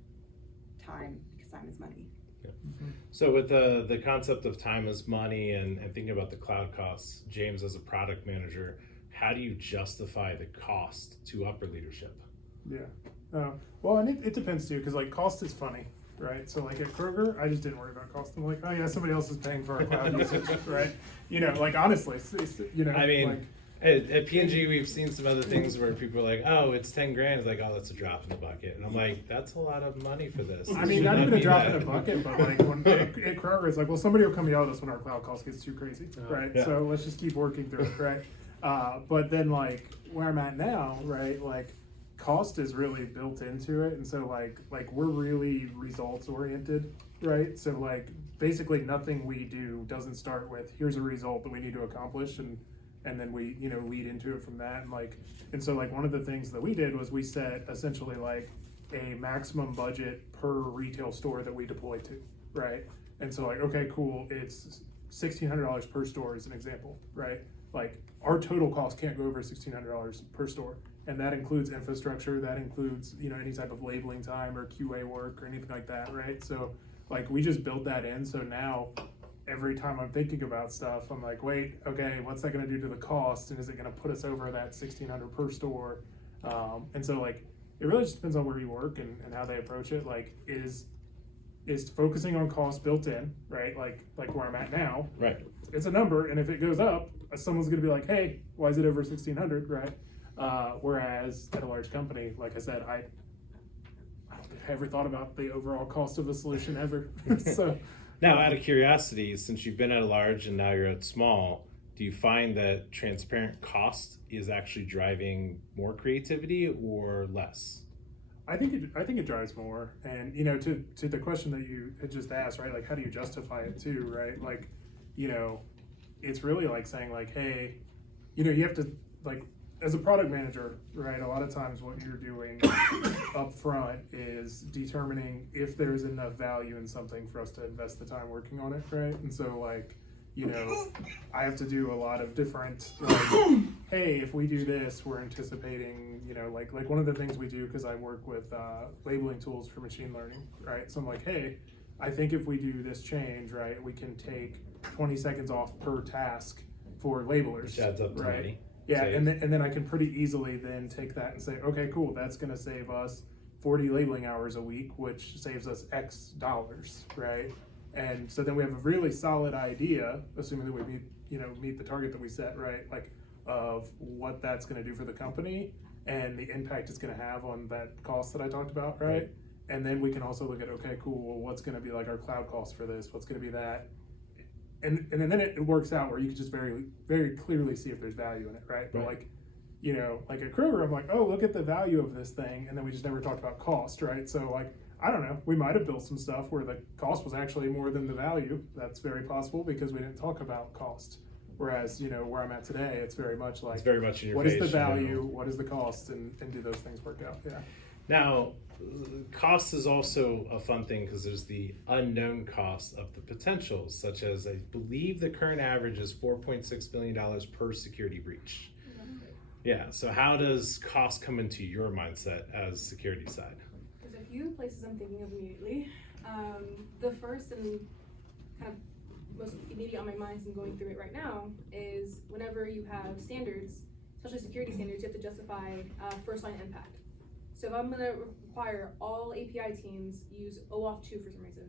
time, because time is money. Yeah. So with the concept of time is money and thinking about the cloud costs, James, as a product manager, how do you justify the cost to upper leadership? Yeah. Well, and it depends too, because like cost is funny, right? So like at Kroger, I just didn't worry about cost. I'm like, oh yeah, somebody else is paying for our cloud usage, right? Like honestly, it's I mean, like, at P&G, we've seen some other things where people are like, oh, it's 10 grand. It's like, oh, that's a drop in the bucket. And I'm like, that's a lot of money for this. I mean, not even a drop in the bucket, but like when at Kroger, it's like, well, somebody will come yell at us when our cloud cost gets too crazy, right? Yeah. So let's just keep working through it, right? But then like where I'm at now, right? Like cost is really built into it, and so like we're really results oriented, right? So like basically nothing we do doesn't start with here's a result that we need to accomplish, and then we lead into it from that, and so like one of the things that we did was we set essentially like a maximum budget per retail store that we deploy to, right? And so like, okay, cool, it's $1,600 per store as an example, right? Like our total cost can't go over $1,600 per store, and that includes infrastructure, that includes any type of labeling time or QA work or anything like that, right? So like we just built that in, so now every time I'm thinking about stuff, I'm like, wait, okay, what's that going to do to the cost, and is it going to put us over that $1,600 per store? And so like it really just depends on where you work and how they approach it. Like is focusing on cost built in, right? Like where I'm at now, Right. It's a number, and if it goes up, someone's going to be like, hey, why is it over 1,600, right? Whereas at a large company, like I said, I don't think I ever thought about the overall cost of the solution ever. So. Now, out of curiosity, since you've been at a large and now you're at small, do you find that transparent cost is actually driving more creativity or less? I think it drives more, and to the question that you had just asked, right? Like, how do you justify it too, right? Like, it's really like saying like, hey, you have to, like, as a product manager, right? A lot of times what you're doing up front is determining if there's enough value in something for us to invest the time working on it, right? And so like, I have to do a lot of different, like, hey, if we do this, we're anticipating, like one of the things we do, because I work with labeling tools for machine learning, right? So I'm like, hey, I think if we do this change, right, we can take 20 seconds off per task for labelers, Which adds up to right? money. Yeah, Save. and then I can pretty easily then take that and say, okay, cool, that's going to save us 40 labeling hours a week, which saves us X dollars, right? And so then we have a really solid idea, assuming that we meet the target that we set, right? Like of what that's going to do for the company and the impact it's going to have on that cost that I talked about, right? And then we can also look at, okay, cool, well, what's going to be like our cloud cost for this? What's going to be that? And then it works out where you can just very, very clearly see if there's value in it, right? But like, like at Kroger, I'm like, oh, look at the value of this thing, and then we just never talked about cost, right? So like, I don't know, we might have built some stuff where the cost was actually more than the value. That's very possible because we didn't talk about cost. Whereas, you know, where I'm at today, it's very much like, It's very much in your what face. is the you know. value, what is the cost, and do those things work out? Yeah. Now, cost is also a fun thing because there's the unknown cost of the potentials, such as I believe the current average is $4.6 million per security breach. Yeah, so how does cost come into your mindset as security side? There's a few places I'm thinking of immediately. The first and kind of most immediate on my mind and going through it right now is whenever you have standards, especially security standards, you have to justify first line impact. So if I'm gonna require all API teams use OAuth 2 for some reason,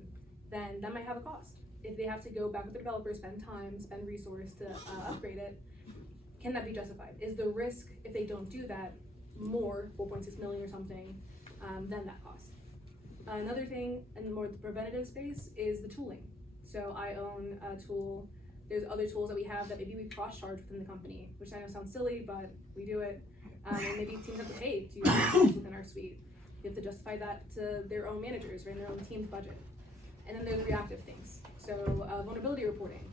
then that might have a cost. If they have to go back with the developer, spend time, spend resource to upgrade it, can that be justified? Is the risk, if they don't do that, more, 4.6 million or something, than that cost? Another thing, in more the preventative space, is the tooling. So I own a tool, there's other tools that we have that maybe we cross-charge within the company, which I know sounds silly, but we do it. And maybe teams have to pay to use tools within our suite. You have to justify that to their own managers or in their own team's budget. And then there's reactive things. So vulnerability reporting.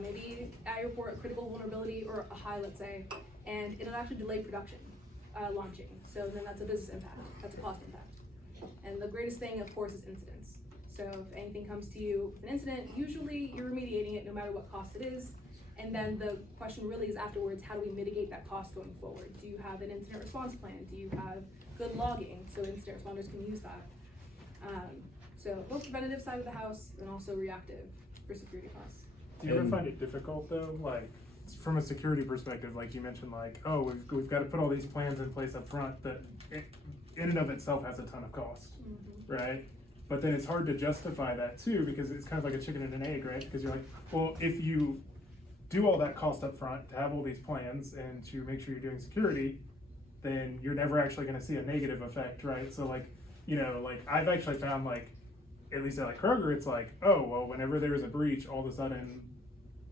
Maybe I report a critical vulnerability or a high, let's say, and it'll actually delay production launching. So then that's a business impact, that's a cost impact. And the greatest thing, of course, is incidents. So if anything comes to you with an incident, usually you're remediating it no matter what cost it is. And then the question really is afterwards, how do we mitigate that cost going forward? Do you have an incident response plan? Do you have good logging so incident responders can use that? So both preventative side of the house and also reactive for security costs. Do you ever find it difficult though, like from a security perspective, like you mentioned, like, oh, we've got to put all these plans in place up front that in and of itself has a ton of cost, right? But then it's hard to justify that too because it's kind of like a chicken and an egg, right? Because you're like, well, if you do all that cost up front to have all these plans and to make sure you're doing security, then you're never actually going to see a negative effect, right? So like, you know, like I've actually found like, at least at like Kroger, it's like, oh, well, whenever there was a breach, all of a sudden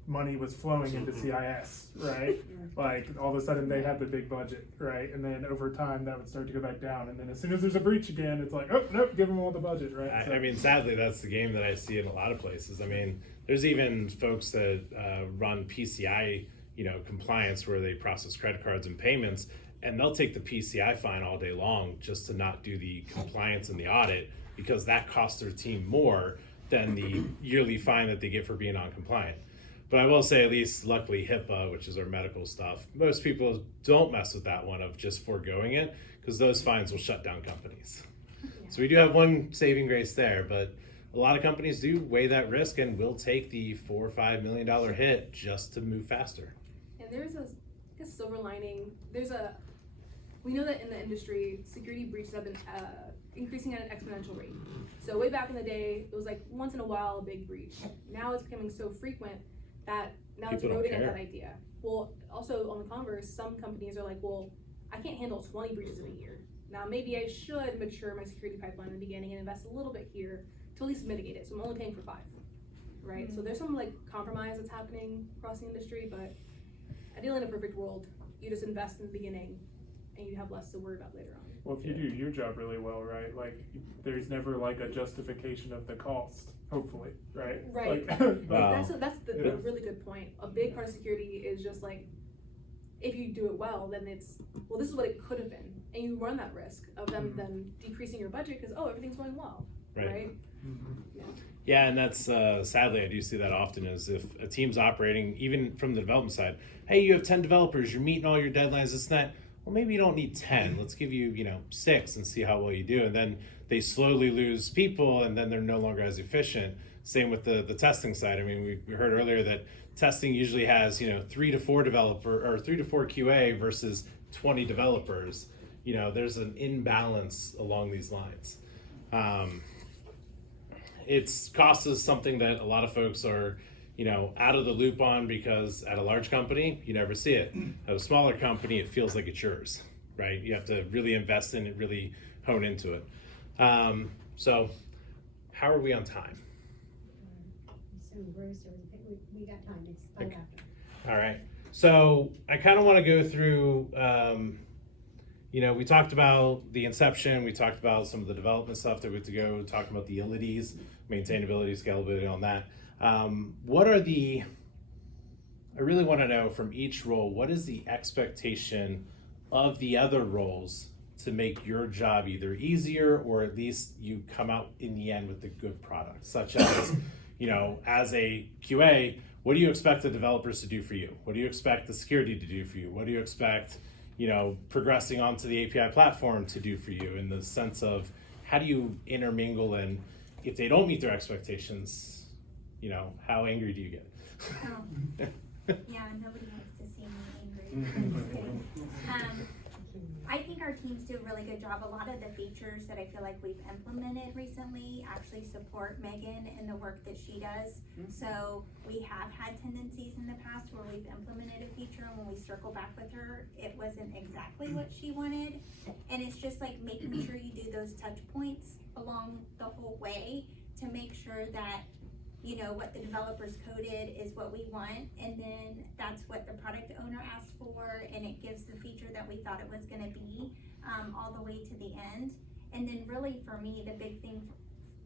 money was flowing into CIS, right? Like all of a sudden they had the big budget, right? And then over time that would start to go back down. And then as soon as there's a breach again, it's like, oh, nope, give them all the budget, right? I mean, sadly, that's the game that I see in a lot of places. I mean, there's even folks that run PCI, you know, compliance where they process credit cards and payments, and they'll take the PCI fine all day long just to not do the compliance and the audit because that costs their team more than the yearly fine that they get for being non-compliant. But I will say, at least luckily HIPAA, which is our medical stuff, most people don't mess with that one of just foregoing it because those fines will shut down companies. So we do have one saving grace there, but a lot of companies do weigh that risk and will take the $4 or $5 million hit just to move faster. And there's a silver lining. We know that in the industry, security breaches have been increasing at an exponential rate. So way back in the day, it was like once in a while a big breach. Now it's becoming so frequent that now it's People don't eroding at care. that idea. Well, also on the converse, some companies are like, well, I can't handle 20 breaches in a year. Now maybe I should mature my security pipeline in the beginning and invest a little bit here to at least mitigate it. So I'm only paying for 5, right? So there's some like compromise that's happening across the industry, but ideally in a perfect world, you just invest in the beginning and you have less to worry about later on. Well, if you do your job really well, right, like there's never like a justification of the cost, hopefully, right? Right. Like, Wow. That's the really good point. A big part of security is just like, if you do it well, then it's, well, this is what it could have been. And you run that risk of them then decreasing your budget because, oh, everything's going well, right? Yeah, and that's sadly I do see that often is if a team's operating, even from the development side, hey, you have 10 developers, you're meeting all your deadlines, this and that. Well, maybe you don't need 10. Let's give you, 6 and see how well you do. And then they slowly lose people and then they're no longer as efficient. Same with the testing side. I mean, we heard earlier that testing usually has, 3 to 4 QA versus 20 developers. There's an imbalance along these lines. It's cost is something that a lot of folks are, out of the loop on because at a large company, you never see it. At a smaller company, it feels like it's yours, right? You have to really invest in it, really hone into it. So how are we on time? So we got time, it's Okay. 5 after. All right. So I kind of want to go through, we talked about the inception, we talked about some of the development stuff that we have to go, talking about the utilities, maintainability, scalability on that. I really want to know from each role, what is the expectation of the other roles to make your job either easier or at least you come out in the end with a good product, such as, as a QA, what do you expect the developers to do for you? What do you expect the security to do for you? What do you expect, progressing onto the API platform to do for you, in the sense of how do you intermingle, and if they don't meet their expectations, how angry do you get? Yeah, nobody likes to see me angry. I think our teams do a really good job. A lot of the features that I feel like we've implemented recently actually support Megan and the work that she does. So we have had tendencies in the past where we've implemented a feature, and when we circle back with her, it wasn't exactly what she wanted. And it's just like making sure you do those touch points along the whole way to make sure that what the developers coded is what we want, and then that's what the product owner asked for, and it gives the feature that we thought it was gonna be, all the way to the end. And then really for me, the big thing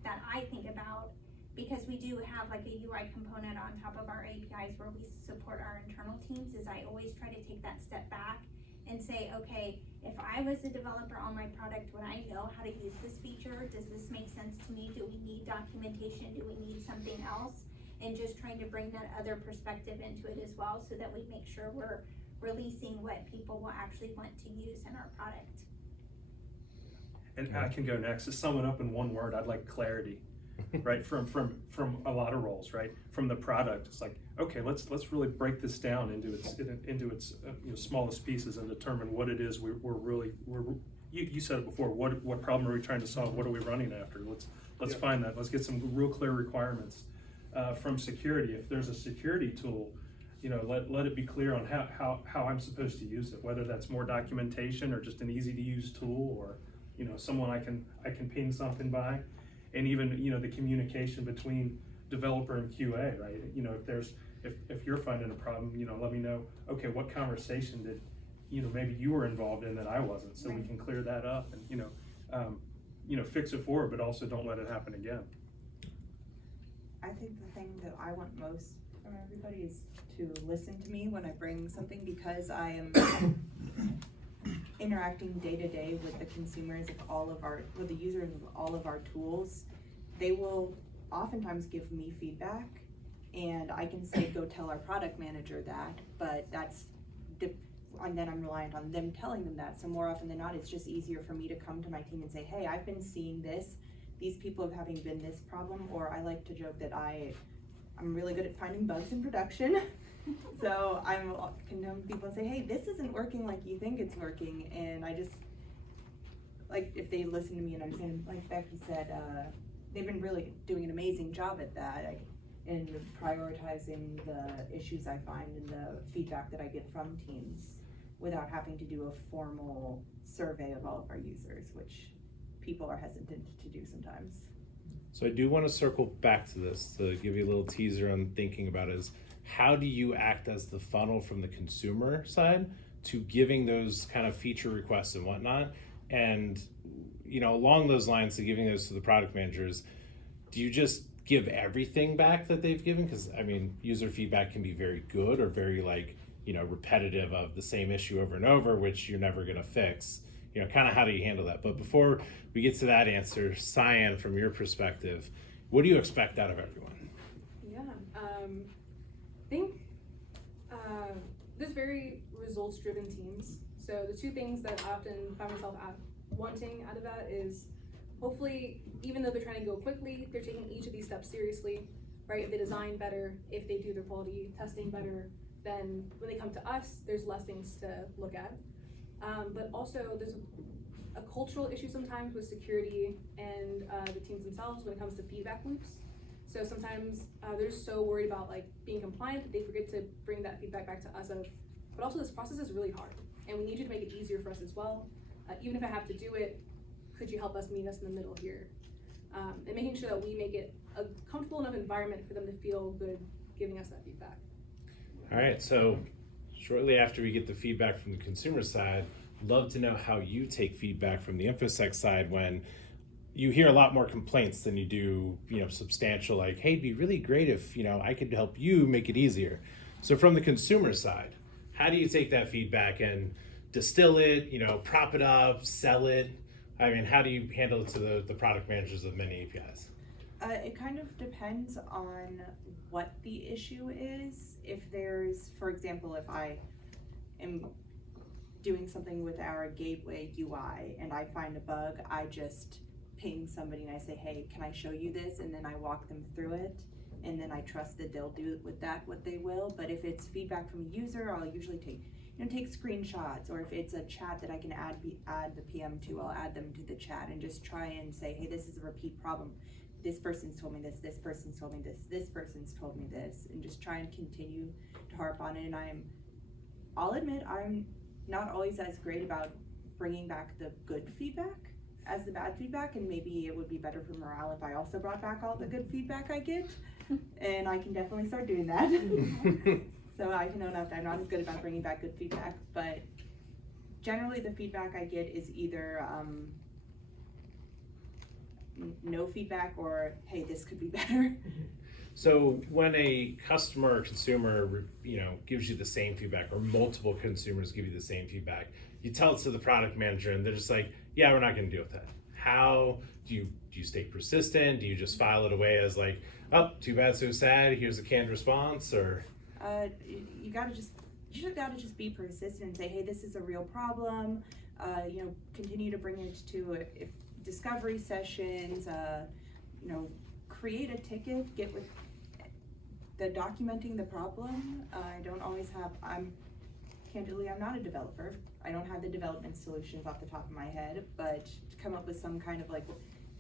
that I think about, because we do have like a UI component on top of our APIs where we support our internal teams, is I always try to take that step back and say, okay, if I was a developer on my product, would I know how to use this feature? Does this make sense to me? Do we need documentation? Do we need something else? And just trying to bring that other perspective into it as well, so that we make sure we're releasing what people will actually want to use in our product. And I can go next. To sum it up in one word, I'd like clarity, right? From a lot of roles, right? From the product, it's like, okay, let's really break this down into its smallest pieces and determine what it is we're really. You said it before. What problem are we trying to solve? What are we running after? Let's find that. Let's get some real clear requirements. From security, if there's a security tool, let it be clear on how I'm supposed to use it. Whether that's more documentation or just an easy to use tool, or someone I can ping something by. And even, the communication between developer and QA, right? If you're finding a problem, let me know, okay, what conversation did, maybe you were involved in that I wasn't, so we can clear that up and, fix it forward, but also don't let it happen again. I think the thing that I want most from everybody is to listen to me when I bring something, because I am interacting day to day with the consumers with the users of all of our tools. They will oftentimes give me feedback, and I can say, go tell our product manager that, but and then I'm reliant on them telling them that. So more often than not, it's just easier for me to come to my team and say, hey, I've been seeing this. These people have having been this problem, or I like to joke that I'm really good at finding bugs in production. So I can come to people and say, hey, this isn't working like you think it's working. And I just, like, if they listen to me and understand, like Becky said, they've been really doing an amazing job at that, in prioritizing the issues I find and the feedback that I get from teams without having to do a formal survey of all of our users, which people are hesitant to do sometimes. So I do want to circle back to this to give you a little teaser on thinking about is, how do you act as the funnel from the consumer side to giving those kind of feature requests and whatnot? And, along those lines to giving those to the product managers, do you just give everything back that they've given? Because, user feedback can be very good or very repetitive of the same issue over and over, which you're never going to fix. Kind of how do you handle that? But before we get to that answer, Cyan, from your perspective, what do you expect out of everyone? Yeah, I think there's very results-driven teams. So the two things that I often find myself wanting out of that is, hopefully, even though they're trying to go quickly, they're taking each of these steps seriously, right? If they design better, if they do their quality testing better, then when they come to us, there's less things to look at. But also there's a cultural issue sometimes with security and the teams themselves when it comes to feedback loops. So sometimes they're so worried about being compliant that they forget to bring that feedback back to us. But also this process is really hard, and we need you to make it easier for us as well. Even if I have to do it, could you help us meet us in the middle here? And making sure that we make it a comfortable enough environment for them to feel good giving us that feedback. All right, so shortly after we get the feedback from the consumer side, love to know how you take feedback from the InfoSec side when you hear a lot more complaints than you do, substantial, like, hey, it'd be really great if, I could help you make it easier. So from the consumer side, how do you take that feedback and distill it, prop it up, sell it? I mean, how do you handle it to the product managers of many APIs? It kind of depends on what the issue is. If there's, for example, if I am doing something with our gateway UI and I find a bug, I just ping somebody and I say, hey, can I show you this? And then I walk them through it. And then I trust that they'll do with that what they will. But if it's feedback from a user, I'll usually take screenshots, or if it's a chat that I can add the PM to, I'll add them to the chat and just try and say, hey, this is a repeat problem. This person's told me this person's told me this person's told me this, and just try and continue to harp on it. And I'll admit I'm not always as great about bringing back the good feedback as the bad feedback, and maybe it would be better for morale if I also brought back all the good feedback I get, and I can definitely start doing that. So I can own up that I'm not as good about bringing back good feedback, but generally the feedback I get is either no feedback or, hey, this could be better. So when a customer or consumer, gives you the same feedback, or multiple consumers give you the same feedback, you tell it to the product manager and they're just like, yeah, we're not going to deal with that. How do you stay persistent? Do you just file it away as like, oh, too bad, so sad, here's a canned response? Or you just gotta just be persistent and say, hey, this is a real problem. Continue to bring it to discovery sessions. Create a ticket. Get with the documenting the problem. I don't always have. I'm not a developer. I don't have the development solutions off the top of my head, but to come up with some kind of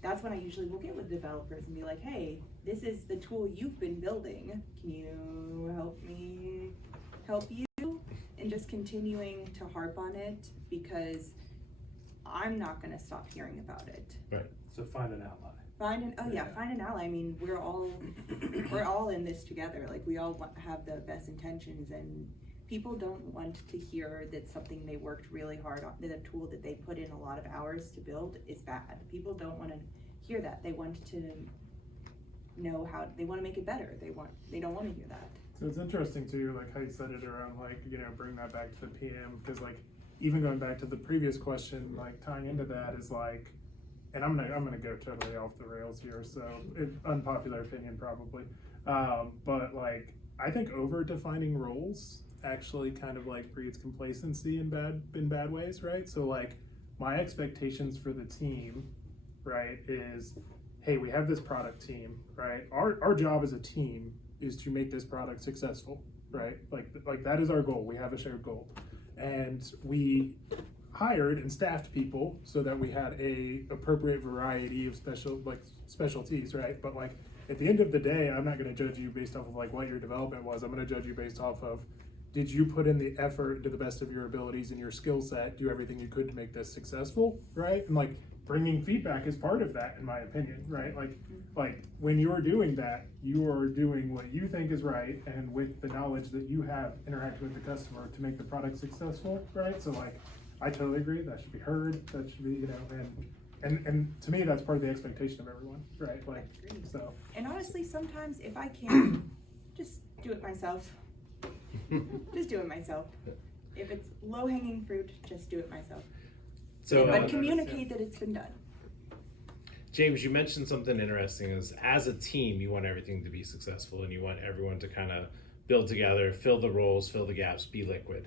that's when I usually will get with developers and be like, hey, this is the tool you've been building. Can you help me help you? And just continuing to harp on it, because I'm not going to stop hearing about it. Right. So find an ally. Find an ally. I mean, we're all in this together. Like, we all have the best intentions, and people don't want to hear that something they worked really hard on, that a tool that they put in a lot of hours to build is bad. People don't want to hear that. They want to know how, they want to make it better. They don't want to hear that. So it's interesting too, like how you said it around bring that back to the PM, because even going back to the previous question, tying into that is and I'm gonna go totally off the rails here, so unpopular opinion probably, but I think over defining roles actually kind of breeds complacency in bad ways, right? So my expectations for the team, right, is, hey, we have this product team, right? Our job as a team is to make this product successful, right? Like that is our goal. We have a shared goal, and we hired and staffed people so that we had a appropriate variety of specialties, right? But at the end of the day, I'm not going to judge you based off of what your development was. I'm going to judge you based off of, did you put in the effort to the best of your abilities and your skill set, do everything you could to make this successful, right? And bringing feedback is part of that, in my opinion, right? When you're doing that, you are doing what you think is right, and with the knowledge that you have interacting with the customer to make the product successful, right? So I totally agree, that should be heard, that should be, and to me, that's part of the expectation of everyone, right? So. And honestly, sometimes if I can, just do it myself. Just do it myself. If it's low-hanging fruit, just do it myself. But communicate that it's been done. James, you mentioned something interesting, is as a team, you want everything to be successful and you want everyone to kind of build together, fill the roles, fill the gaps, be liquid.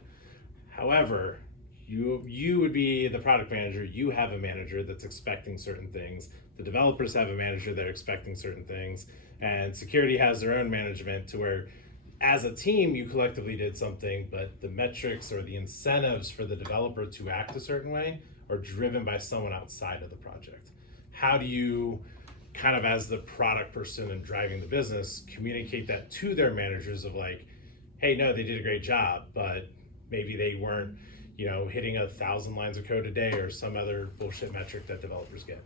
However, you would be the product manager, you have a manager that's expecting certain things, the developers have a manager that are expecting certain things, and security has their own management, to where as a team you collectively did something, but the metrics or the incentives for the developer to act a certain way are driven by someone outside of the project. How do you, kind of as the product person and driving the business, communicate that to their managers of hey, no, they did a great job, but maybe they weren't, hitting 1,000 lines of code a day or some other bullshit metric that developers get?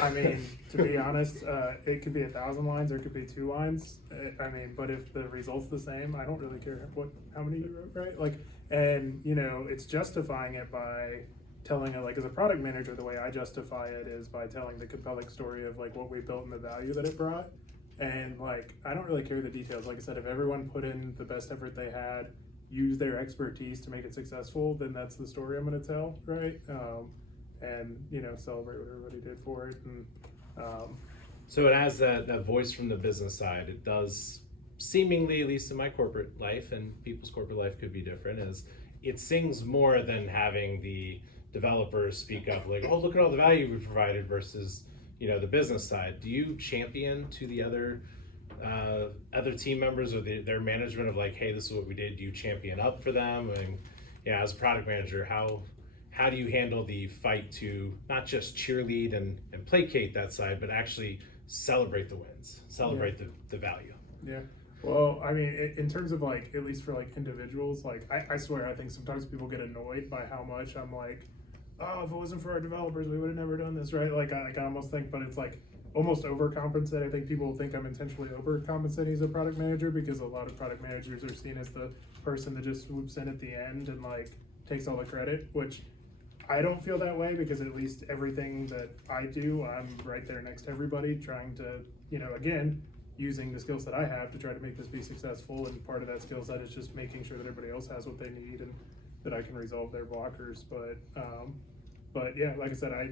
I mean, to be honest, it could be 1,000 lines or it could be 2 lines. I mean, but if the result's the same, I don't really care how many you wrote, right? Like, and you know, it's justifying it by telling it, like, as a product manager, the way I justify it is by telling the compelling story of like what we built and the value that it brought. And like, I don't really care the details. Like I said, if everyone put in the best effort they had, used their expertise to make it successful, then that's the story I'm going to tell, right? And you know, celebrate what everybody did for it. And So it has that voice from the business side. It does seemingly, at least in my corporate life, and people's corporate life could be different, is it sings more than having the developers speak up like, oh, look at all the value we provided versus, you know, the business side. Do you champion to the other team members or their management of like, hey, this is what we did? Do you champion up for them? And yeah, as a product manager, how do you handle the fight to not just cheerlead and placate that side, but actually celebrate the wins, celebrate the value? yeah. Well, I mean, in terms of like, at least for like individuals, like I swear, I think sometimes people get annoyed by how much I'm like, oh, if it wasn't for our developers, we would have never done this, right? Like I almost think, but it's like almost overcompensate. I think people think I'm intentionally overcompensating as a product manager because a lot of product managers are seen as the person that just swoops in at the end and like takes all the credit, which I don't feel that way because at least everything that I do, I'm right there next to everybody trying to, you know, again, using the skills that I have to try to make this be successful. And part of that skill set is just making sure that everybody else has what they need and that I can resolve their blockers. But yeah, like I said, I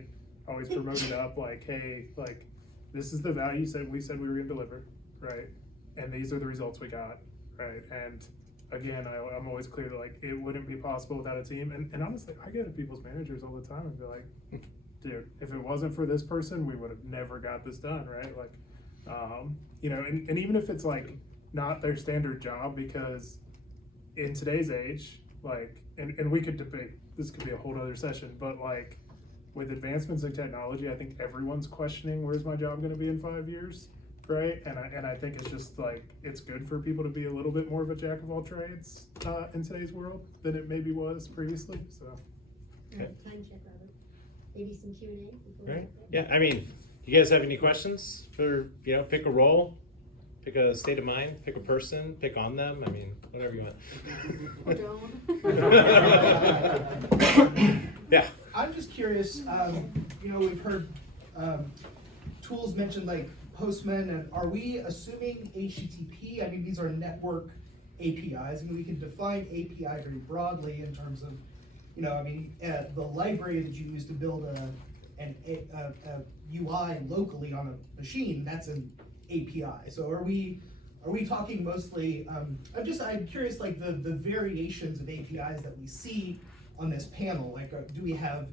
always promote it up like, hey, like this is the value we said we were gonna deliver, right? And these are the results we got, right? And again, I'm always clear that like it wouldn't be possible without a team. And honestly, I get at people's managers all the time and be like, dude, if it wasn't for this person, we would have never got this done, right? Like, you know, and even if it's like not their standard job, because in today's age, like, and we could debate, this could be a whole other session, but like with advancements in technology, I think everyone's questioning where's my job gonna be in 5 years, right? And I think it's just like, it's good for people to be a little bit more of a jack of all trades in today's world than it maybe was previously, so. Okay. Time check, Robert. Maybe some Q&A before we Right. get there. Yeah, I mean, you guys have any questions for, you know, pick a role, pick a state of mind, pick a person, pick on them, I mean, whatever you want. Yeah. I'm just curious, you know, we've heard tools mentioned like Postman, and are we assuming HTTP? I mean, these are network APIs. I mean, we can define API very broadly in terms of, you know, I mean, the library that you use to build a UI locally on a machine, that's an API. So are we talking mostly, I'm curious, like the variations of APIs that we see on this panel, like do we have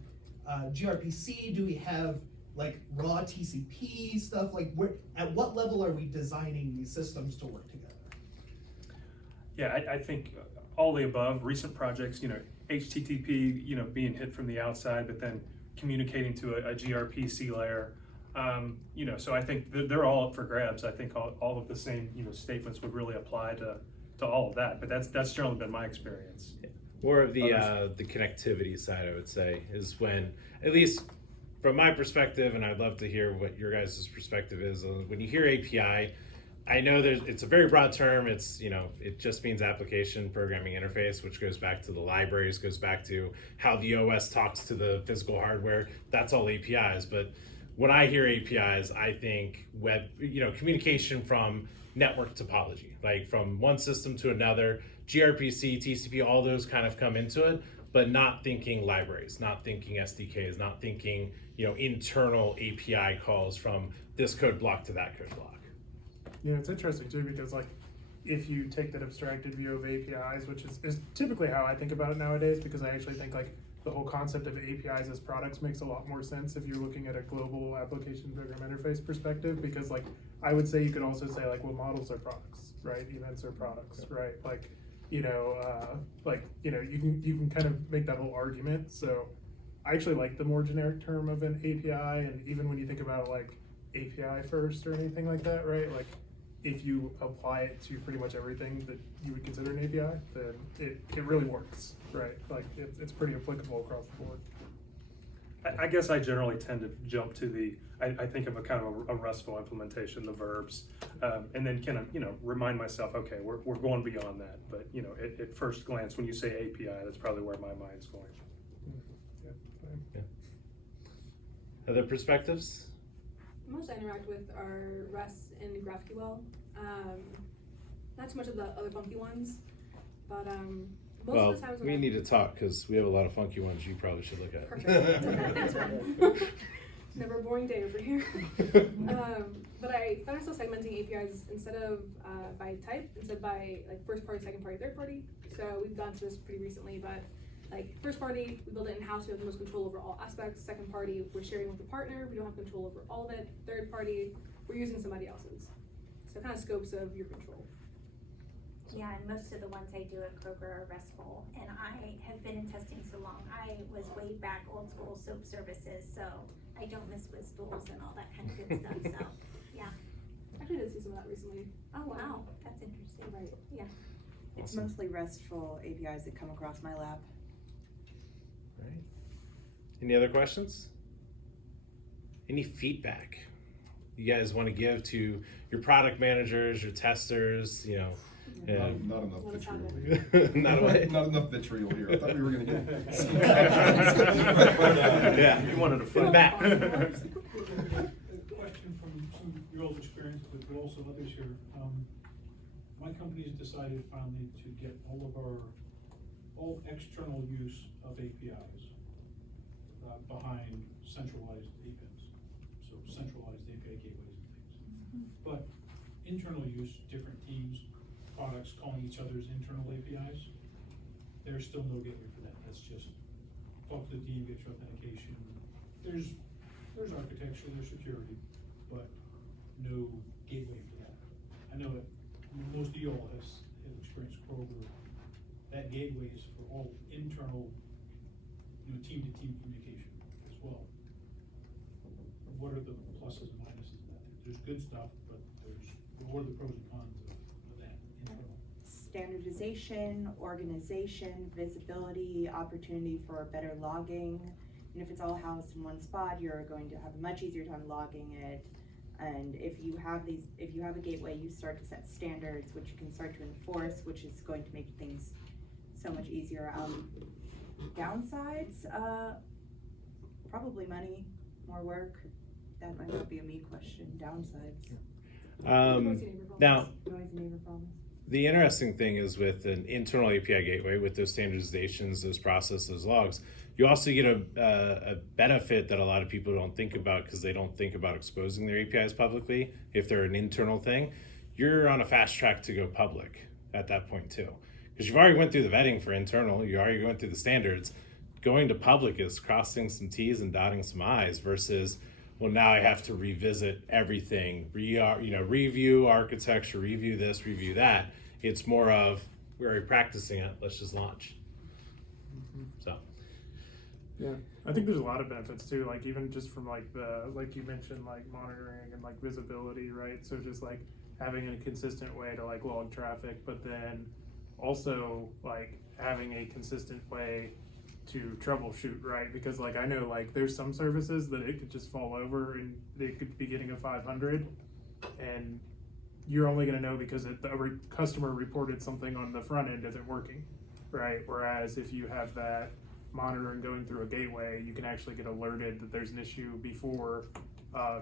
gRPC, do we have like raw TCP stuff, like at what level are we designing these systems to work together? Yeah, I think all the above. Recent projects, you know, HTTP, you know, being hit from the outside, but then communicating to a gRPC layer. You know, so I think they're all up for grabs. I think all of the same, you know, statements would really apply to all of that. But that's generally been my experience. More of the connectivity side, I would say, is when, at least from my perspective, and I'd love to hear what your guys' perspective is, when you hear API, I know it's a very broad term. It's, you know, it just means application programming interface, which goes back to the libraries, goes back to how the OS talks to the physical hardware. That's all APIs. But when I hear APIs, I think web, you know, communication from network topology, like from one system to another, gRPC, TCP, all those kind of come into it, but not thinking libraries, not thinking SDKs, not thinking, you know, internal API calls from this code block to that code block. You know, it's interesting too, because like, if you take that abstracted view of APIs, which is typically how I think about it nowadays, because I actually think like the whole concept of APIs as products makes a lot more sense if you're looking at a global application program interface perspective, because like, I would say you could also say like, well, models are products, right? Events are products, right? Like, you know, you can kind of make that whole argument. So I actually like the more generic term of an API, and even when you think about like API first or anything like that, right? Like, if you apply it to pretty much everything that you would consider an API, then it really works, right? Like it's pretty applicable across the board. I guess I generally tend to jump to I think of a kind of a RESTful implementation, the verbs, and then kind of, remind myself, okay, we're going beyond that. But, at first glance, when you say API, that's probably where my mind's going. Yeah. Other perspectives? Most I interact with are REST and GraphQL. Not too much of the other funky ones, but most Well, of the times we need to talk because we have a lot of funky ones you probably should look at. Perfect. Never a boring day over here. But I found myself segmenting APIs instead of by type, instead by like first party, second party, third party. So we've gone to this pretty recently, but like first party, we build it in-house, we have the most control over all aspects. Second party, we're sharing with a partner, we don't have control over all of it. Third party, we're using somebody else's. So kind of scopes of your control. Yeah, and most of the ones I do at Kroger are RESTful, and I have been in testing so long. I was way back old school soap services, so I don't miss with stools and all that kind of good stuff, so, yeah. Actually, I did see some of that recently. Oh, wow, that's interesting. Right. Yeah. It's Awesome. mostly RESTful APIs that come across my lap. Right. Any other questions? Any feedback you guys want to give to your product managers, your testers, Not enough What is vitriol. Not a- Not enough vitriol here. I thought we were gonna get. Yeah. You wanted to fight back. A question from some of your old experience, but also others here. My company has decided finally to get all external use of APIs behind centralized APIs. So centralized API gateways and things. But internal use, different teams, products calling each other's internal APIs, there's still no gateway for that. That's just talk to the team, get your authentication. There's architecture, there's security, but no gateway for that. I know that most of you all have experienced Kroger. That gateway is for all internal, team-to-team communication as well. What are the pluses and minuses of that? There's good stuff, but what are the pros and cons of that internal? Standardization, organization, visibility, opportunity for better logging. And if it's all housed in one spot, you're going to have a much easier time logging it. And if you have a gateway, you start to set standards, which you can start to enforce, which is going to make things so much easier. Downsides, probably money, more work. That might not be a me question. Downsides, Now, noisy neighbor problems. the interesting thing is with an internal API gateway, with those standardizations, those processes, those logs, you also get a benefit that a lot of people don't think about because they don't think about exposing their APIs publicly. If they're an internal thing, you're on a fast track to go public at that point too. Because you've already went through the vetting for internal, you already went through the standards. Going to public is crossing some T's and dotting some I's versus, well, now I have to revisit everything, review architecture, review this, review that. It's more of, we're already practicing it, let's just launch. So. Yeah, I think there's a lot of benefits too, like even just from like you mentioned, like monitoring and like visibility, right? So just like having a consistent way to like log traffic, but then also like having a consistent way to troubleshoot, right? Because like I know like there's some services that it could just fall over and they could be getting a 500 and you're only gonna know because the customer reported something on the front end isn't working, right? Whereas if you have that monitoring going through a gateway, you can actually get alerted that there's an issue before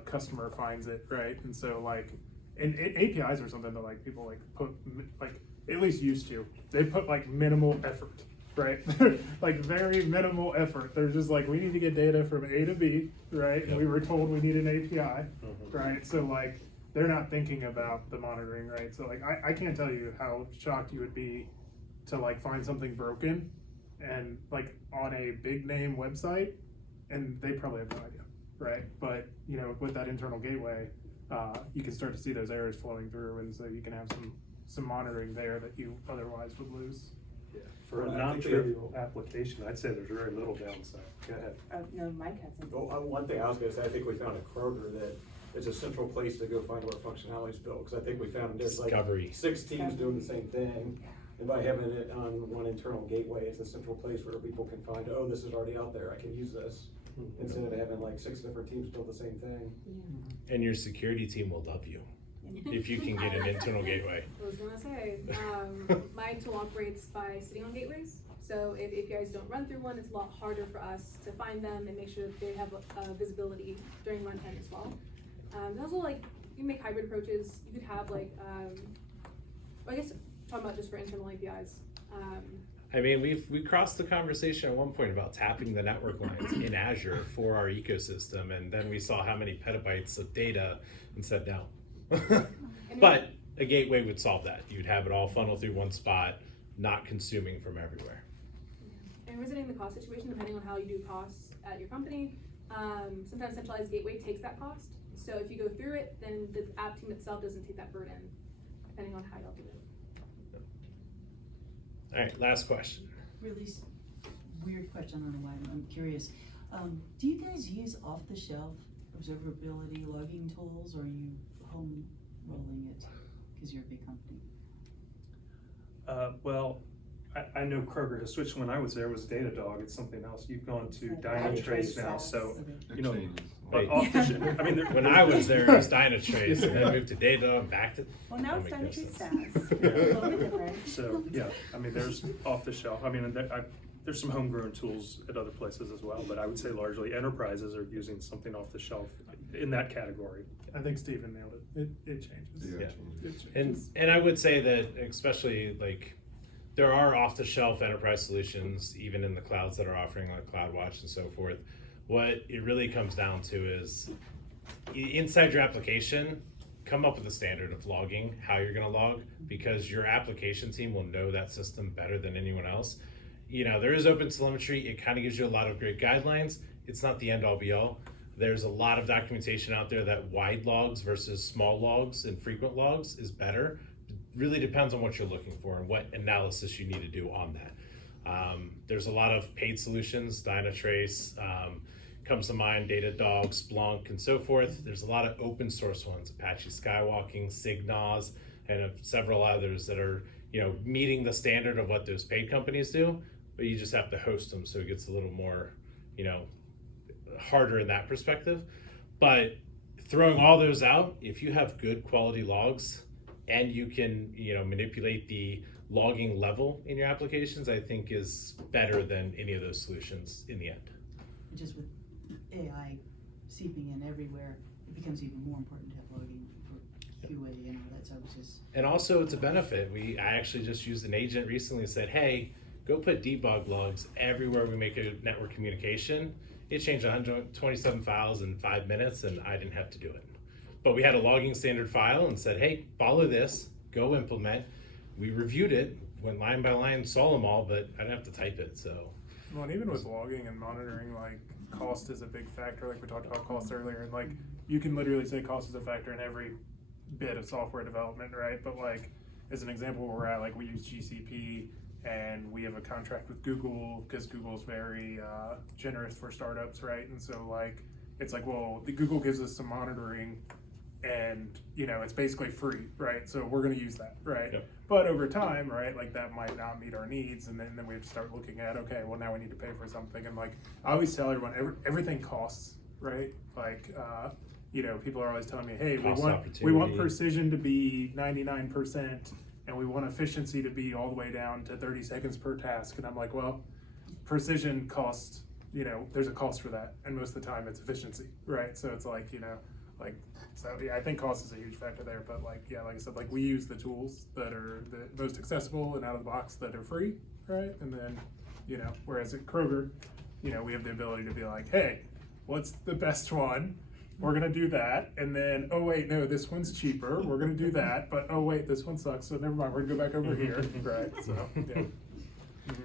customer finds it, right? And so like, and APIs are something that like people like put like at least used to. They put like minimal effort, right? Like very minimal effort. They're just like, we need to get data from A to B, right? And we were told we need an API, right? So like, they're not thinking about the monitoring, right? So like, I can't tell you how shocked you would be to like find something broken and like on a big name website, and they probably have no idea, right? But with that internal gateway, you can start to see those errors flowing through, and so you can have some monitoring there that you otherwise would lose. Yeah, for a non-trivial application, I'd say there's very little downside. Go ahead. No, Mike has something. Well, one thing I was gonna say, I think we found at Kroger that it's a central place to go find where functionality is built, because I think we found there's like Discovery. 6 teams doing the same thing. And by having it on one internal gateway, it's a central place where people can find, oh, this is already out there, I can use this. instead of having like 6 different teams build the same thing. And your security team will love you if you can get an internal gateway. I was gonna say, my tool operates by sitting on gateways. So if APIs don't run through one, it's a lot harder for us to find them and make sure that they have visibility during runtime as well. And also, like, you make hybrid approaches. You could have like, I guess talking about just for internal APIs. I mean, we crossed the conversation at one point about tapping the network lines in Azure for our ecosystem, and then we saw how many petabytes of data and said no. But a gateway would solve that. You'd have it all funnel through one spot, not consuming from everywhere. And visiting the cost situation, depending on how you do costs at your company, sometimes centralized gateway takes that cost. So if you go through it, then the app team itself doesn't take that burden, depending on how y'all do it. All right, last question. Really weird question, I don't know why, I'm curious. Do you guys use off-the-shelf observability logging tools, or are you home rolling it because you're a big company? Well, I know Kroger has switched. When I was there, it was Datadog. It's something else. You've gone to Dynatrace now, so you know. But off the I mean, when I was there, it was Dynatrace, and then moved to Datadog, back to. Well, now it's Dynatrace SaaS. A little bit different. So yeah, I mean, there's off the shelf. I mean, there's some homegrown tools at other places as well, but I would say largely enterprises are using something off the shelf in that category. I think Stephen nailed it. It changes. Yeah. It changes. And I would say that especially like there are off-the-shelf enterprise solutions even in the clouds that are offering like CloudWatch and so forth. What it really comes down to is inside your application, come up with a standard of logging, how you're gonna log, because your application team will know that system better than anyone else. You know, there is open telemetry. It kind of gives you a lot of great guidelines. It's not the end all be all. There's a lot of documentation out there that wide logs versus small logs and frequent logs is better. It really depends on what you're looking for and what analysis you need to do on that. There's a lot of paid solutions, Dynatrace, comes to mind, Datadog, Splunk, and so forth. There's a lot of open source ones, Apache Skywalking, Signos, and several others that are, you know, meeting the standard of what those paid companies do, but you just have to host them, so it gets a little more, you know, harder in that perspective. But throwing all those out, if you have good quality logs and you can, you know, manipulate the logging level in your applications, I think is better than any of those solutions in the end. Just with AI seeping in everywhere, it becomes even more important to have logging for QA and all that, so it's just. And also it's a benefit. I actually just used an agent recently and said, hey, go put debug logs everywhere we make a network communication. It changed 127 files in 5 minutes and I didn't have to do it. But we had a logging standard file and said, hey, follow this, go implement. We reviewed it, went line by line, saw them all, but I didn't have to type it, so. Well, and even with logging and monitoring, like cost is a big factor. Like we talked about cost earlier, and like you can literally say cost is a factor in every bit of software development, right? But like as an example, where we're at, like we use GCP and we have a contract with Google because Google's very generous for startups, right? And so like it's like, well, the Google gives us some monitoring and you know it's basically free, right? So we're going to use that, right? Yep. But over time, right, like that might not meet our needs, and then we have to start looking at, okay, well now we need to pay for something. And like I always tell everyone, everything costs, right? Like you know, people are always telling me, hey, we want precision to be 99%, and we want efficiency to be all the way down to 30 seconds per task. And I'm like, well, precision costs, you know, there's a cost for that, and most of the time it's efficiency, right? So it's like, you know, like, so yeah, I think cost is a huge factor there, but like, yeah, like I said, like we use the tools that are the most accessible and out of the box that are free, right? And then, you know, whereas at Kroger, you know, we have the ability to be like, hey, what's the best one? We're gonna do that, and then, oh wait, no, this one's cheaper, we're gonna do that, but oh wait, this one sucks, so never mind, we're gonna go back over here, right? So, yeah.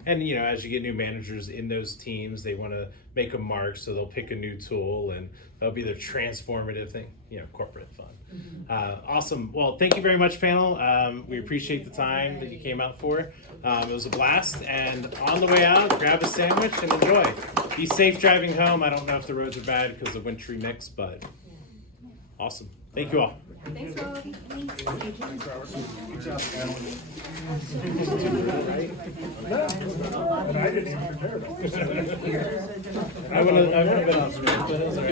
And you know, as you get new managers in those teams, they want to make a mark, so they'll pick a new tool, and that'll be their transformative thing. You know, corporate fun. Awesome. Well, thank you very much, panel. We appreciate the time that you came out for. It was a blast. And on the way out, grab a sandwich and enjoy. Be safe driving home. I don't know if the roads are bad because of wintry mix, but awesome. Thank you all. Thanks, Rob. Thanks, Robert. Good job. didn't even prepare. I wouldn't have been on screen, but it was all right.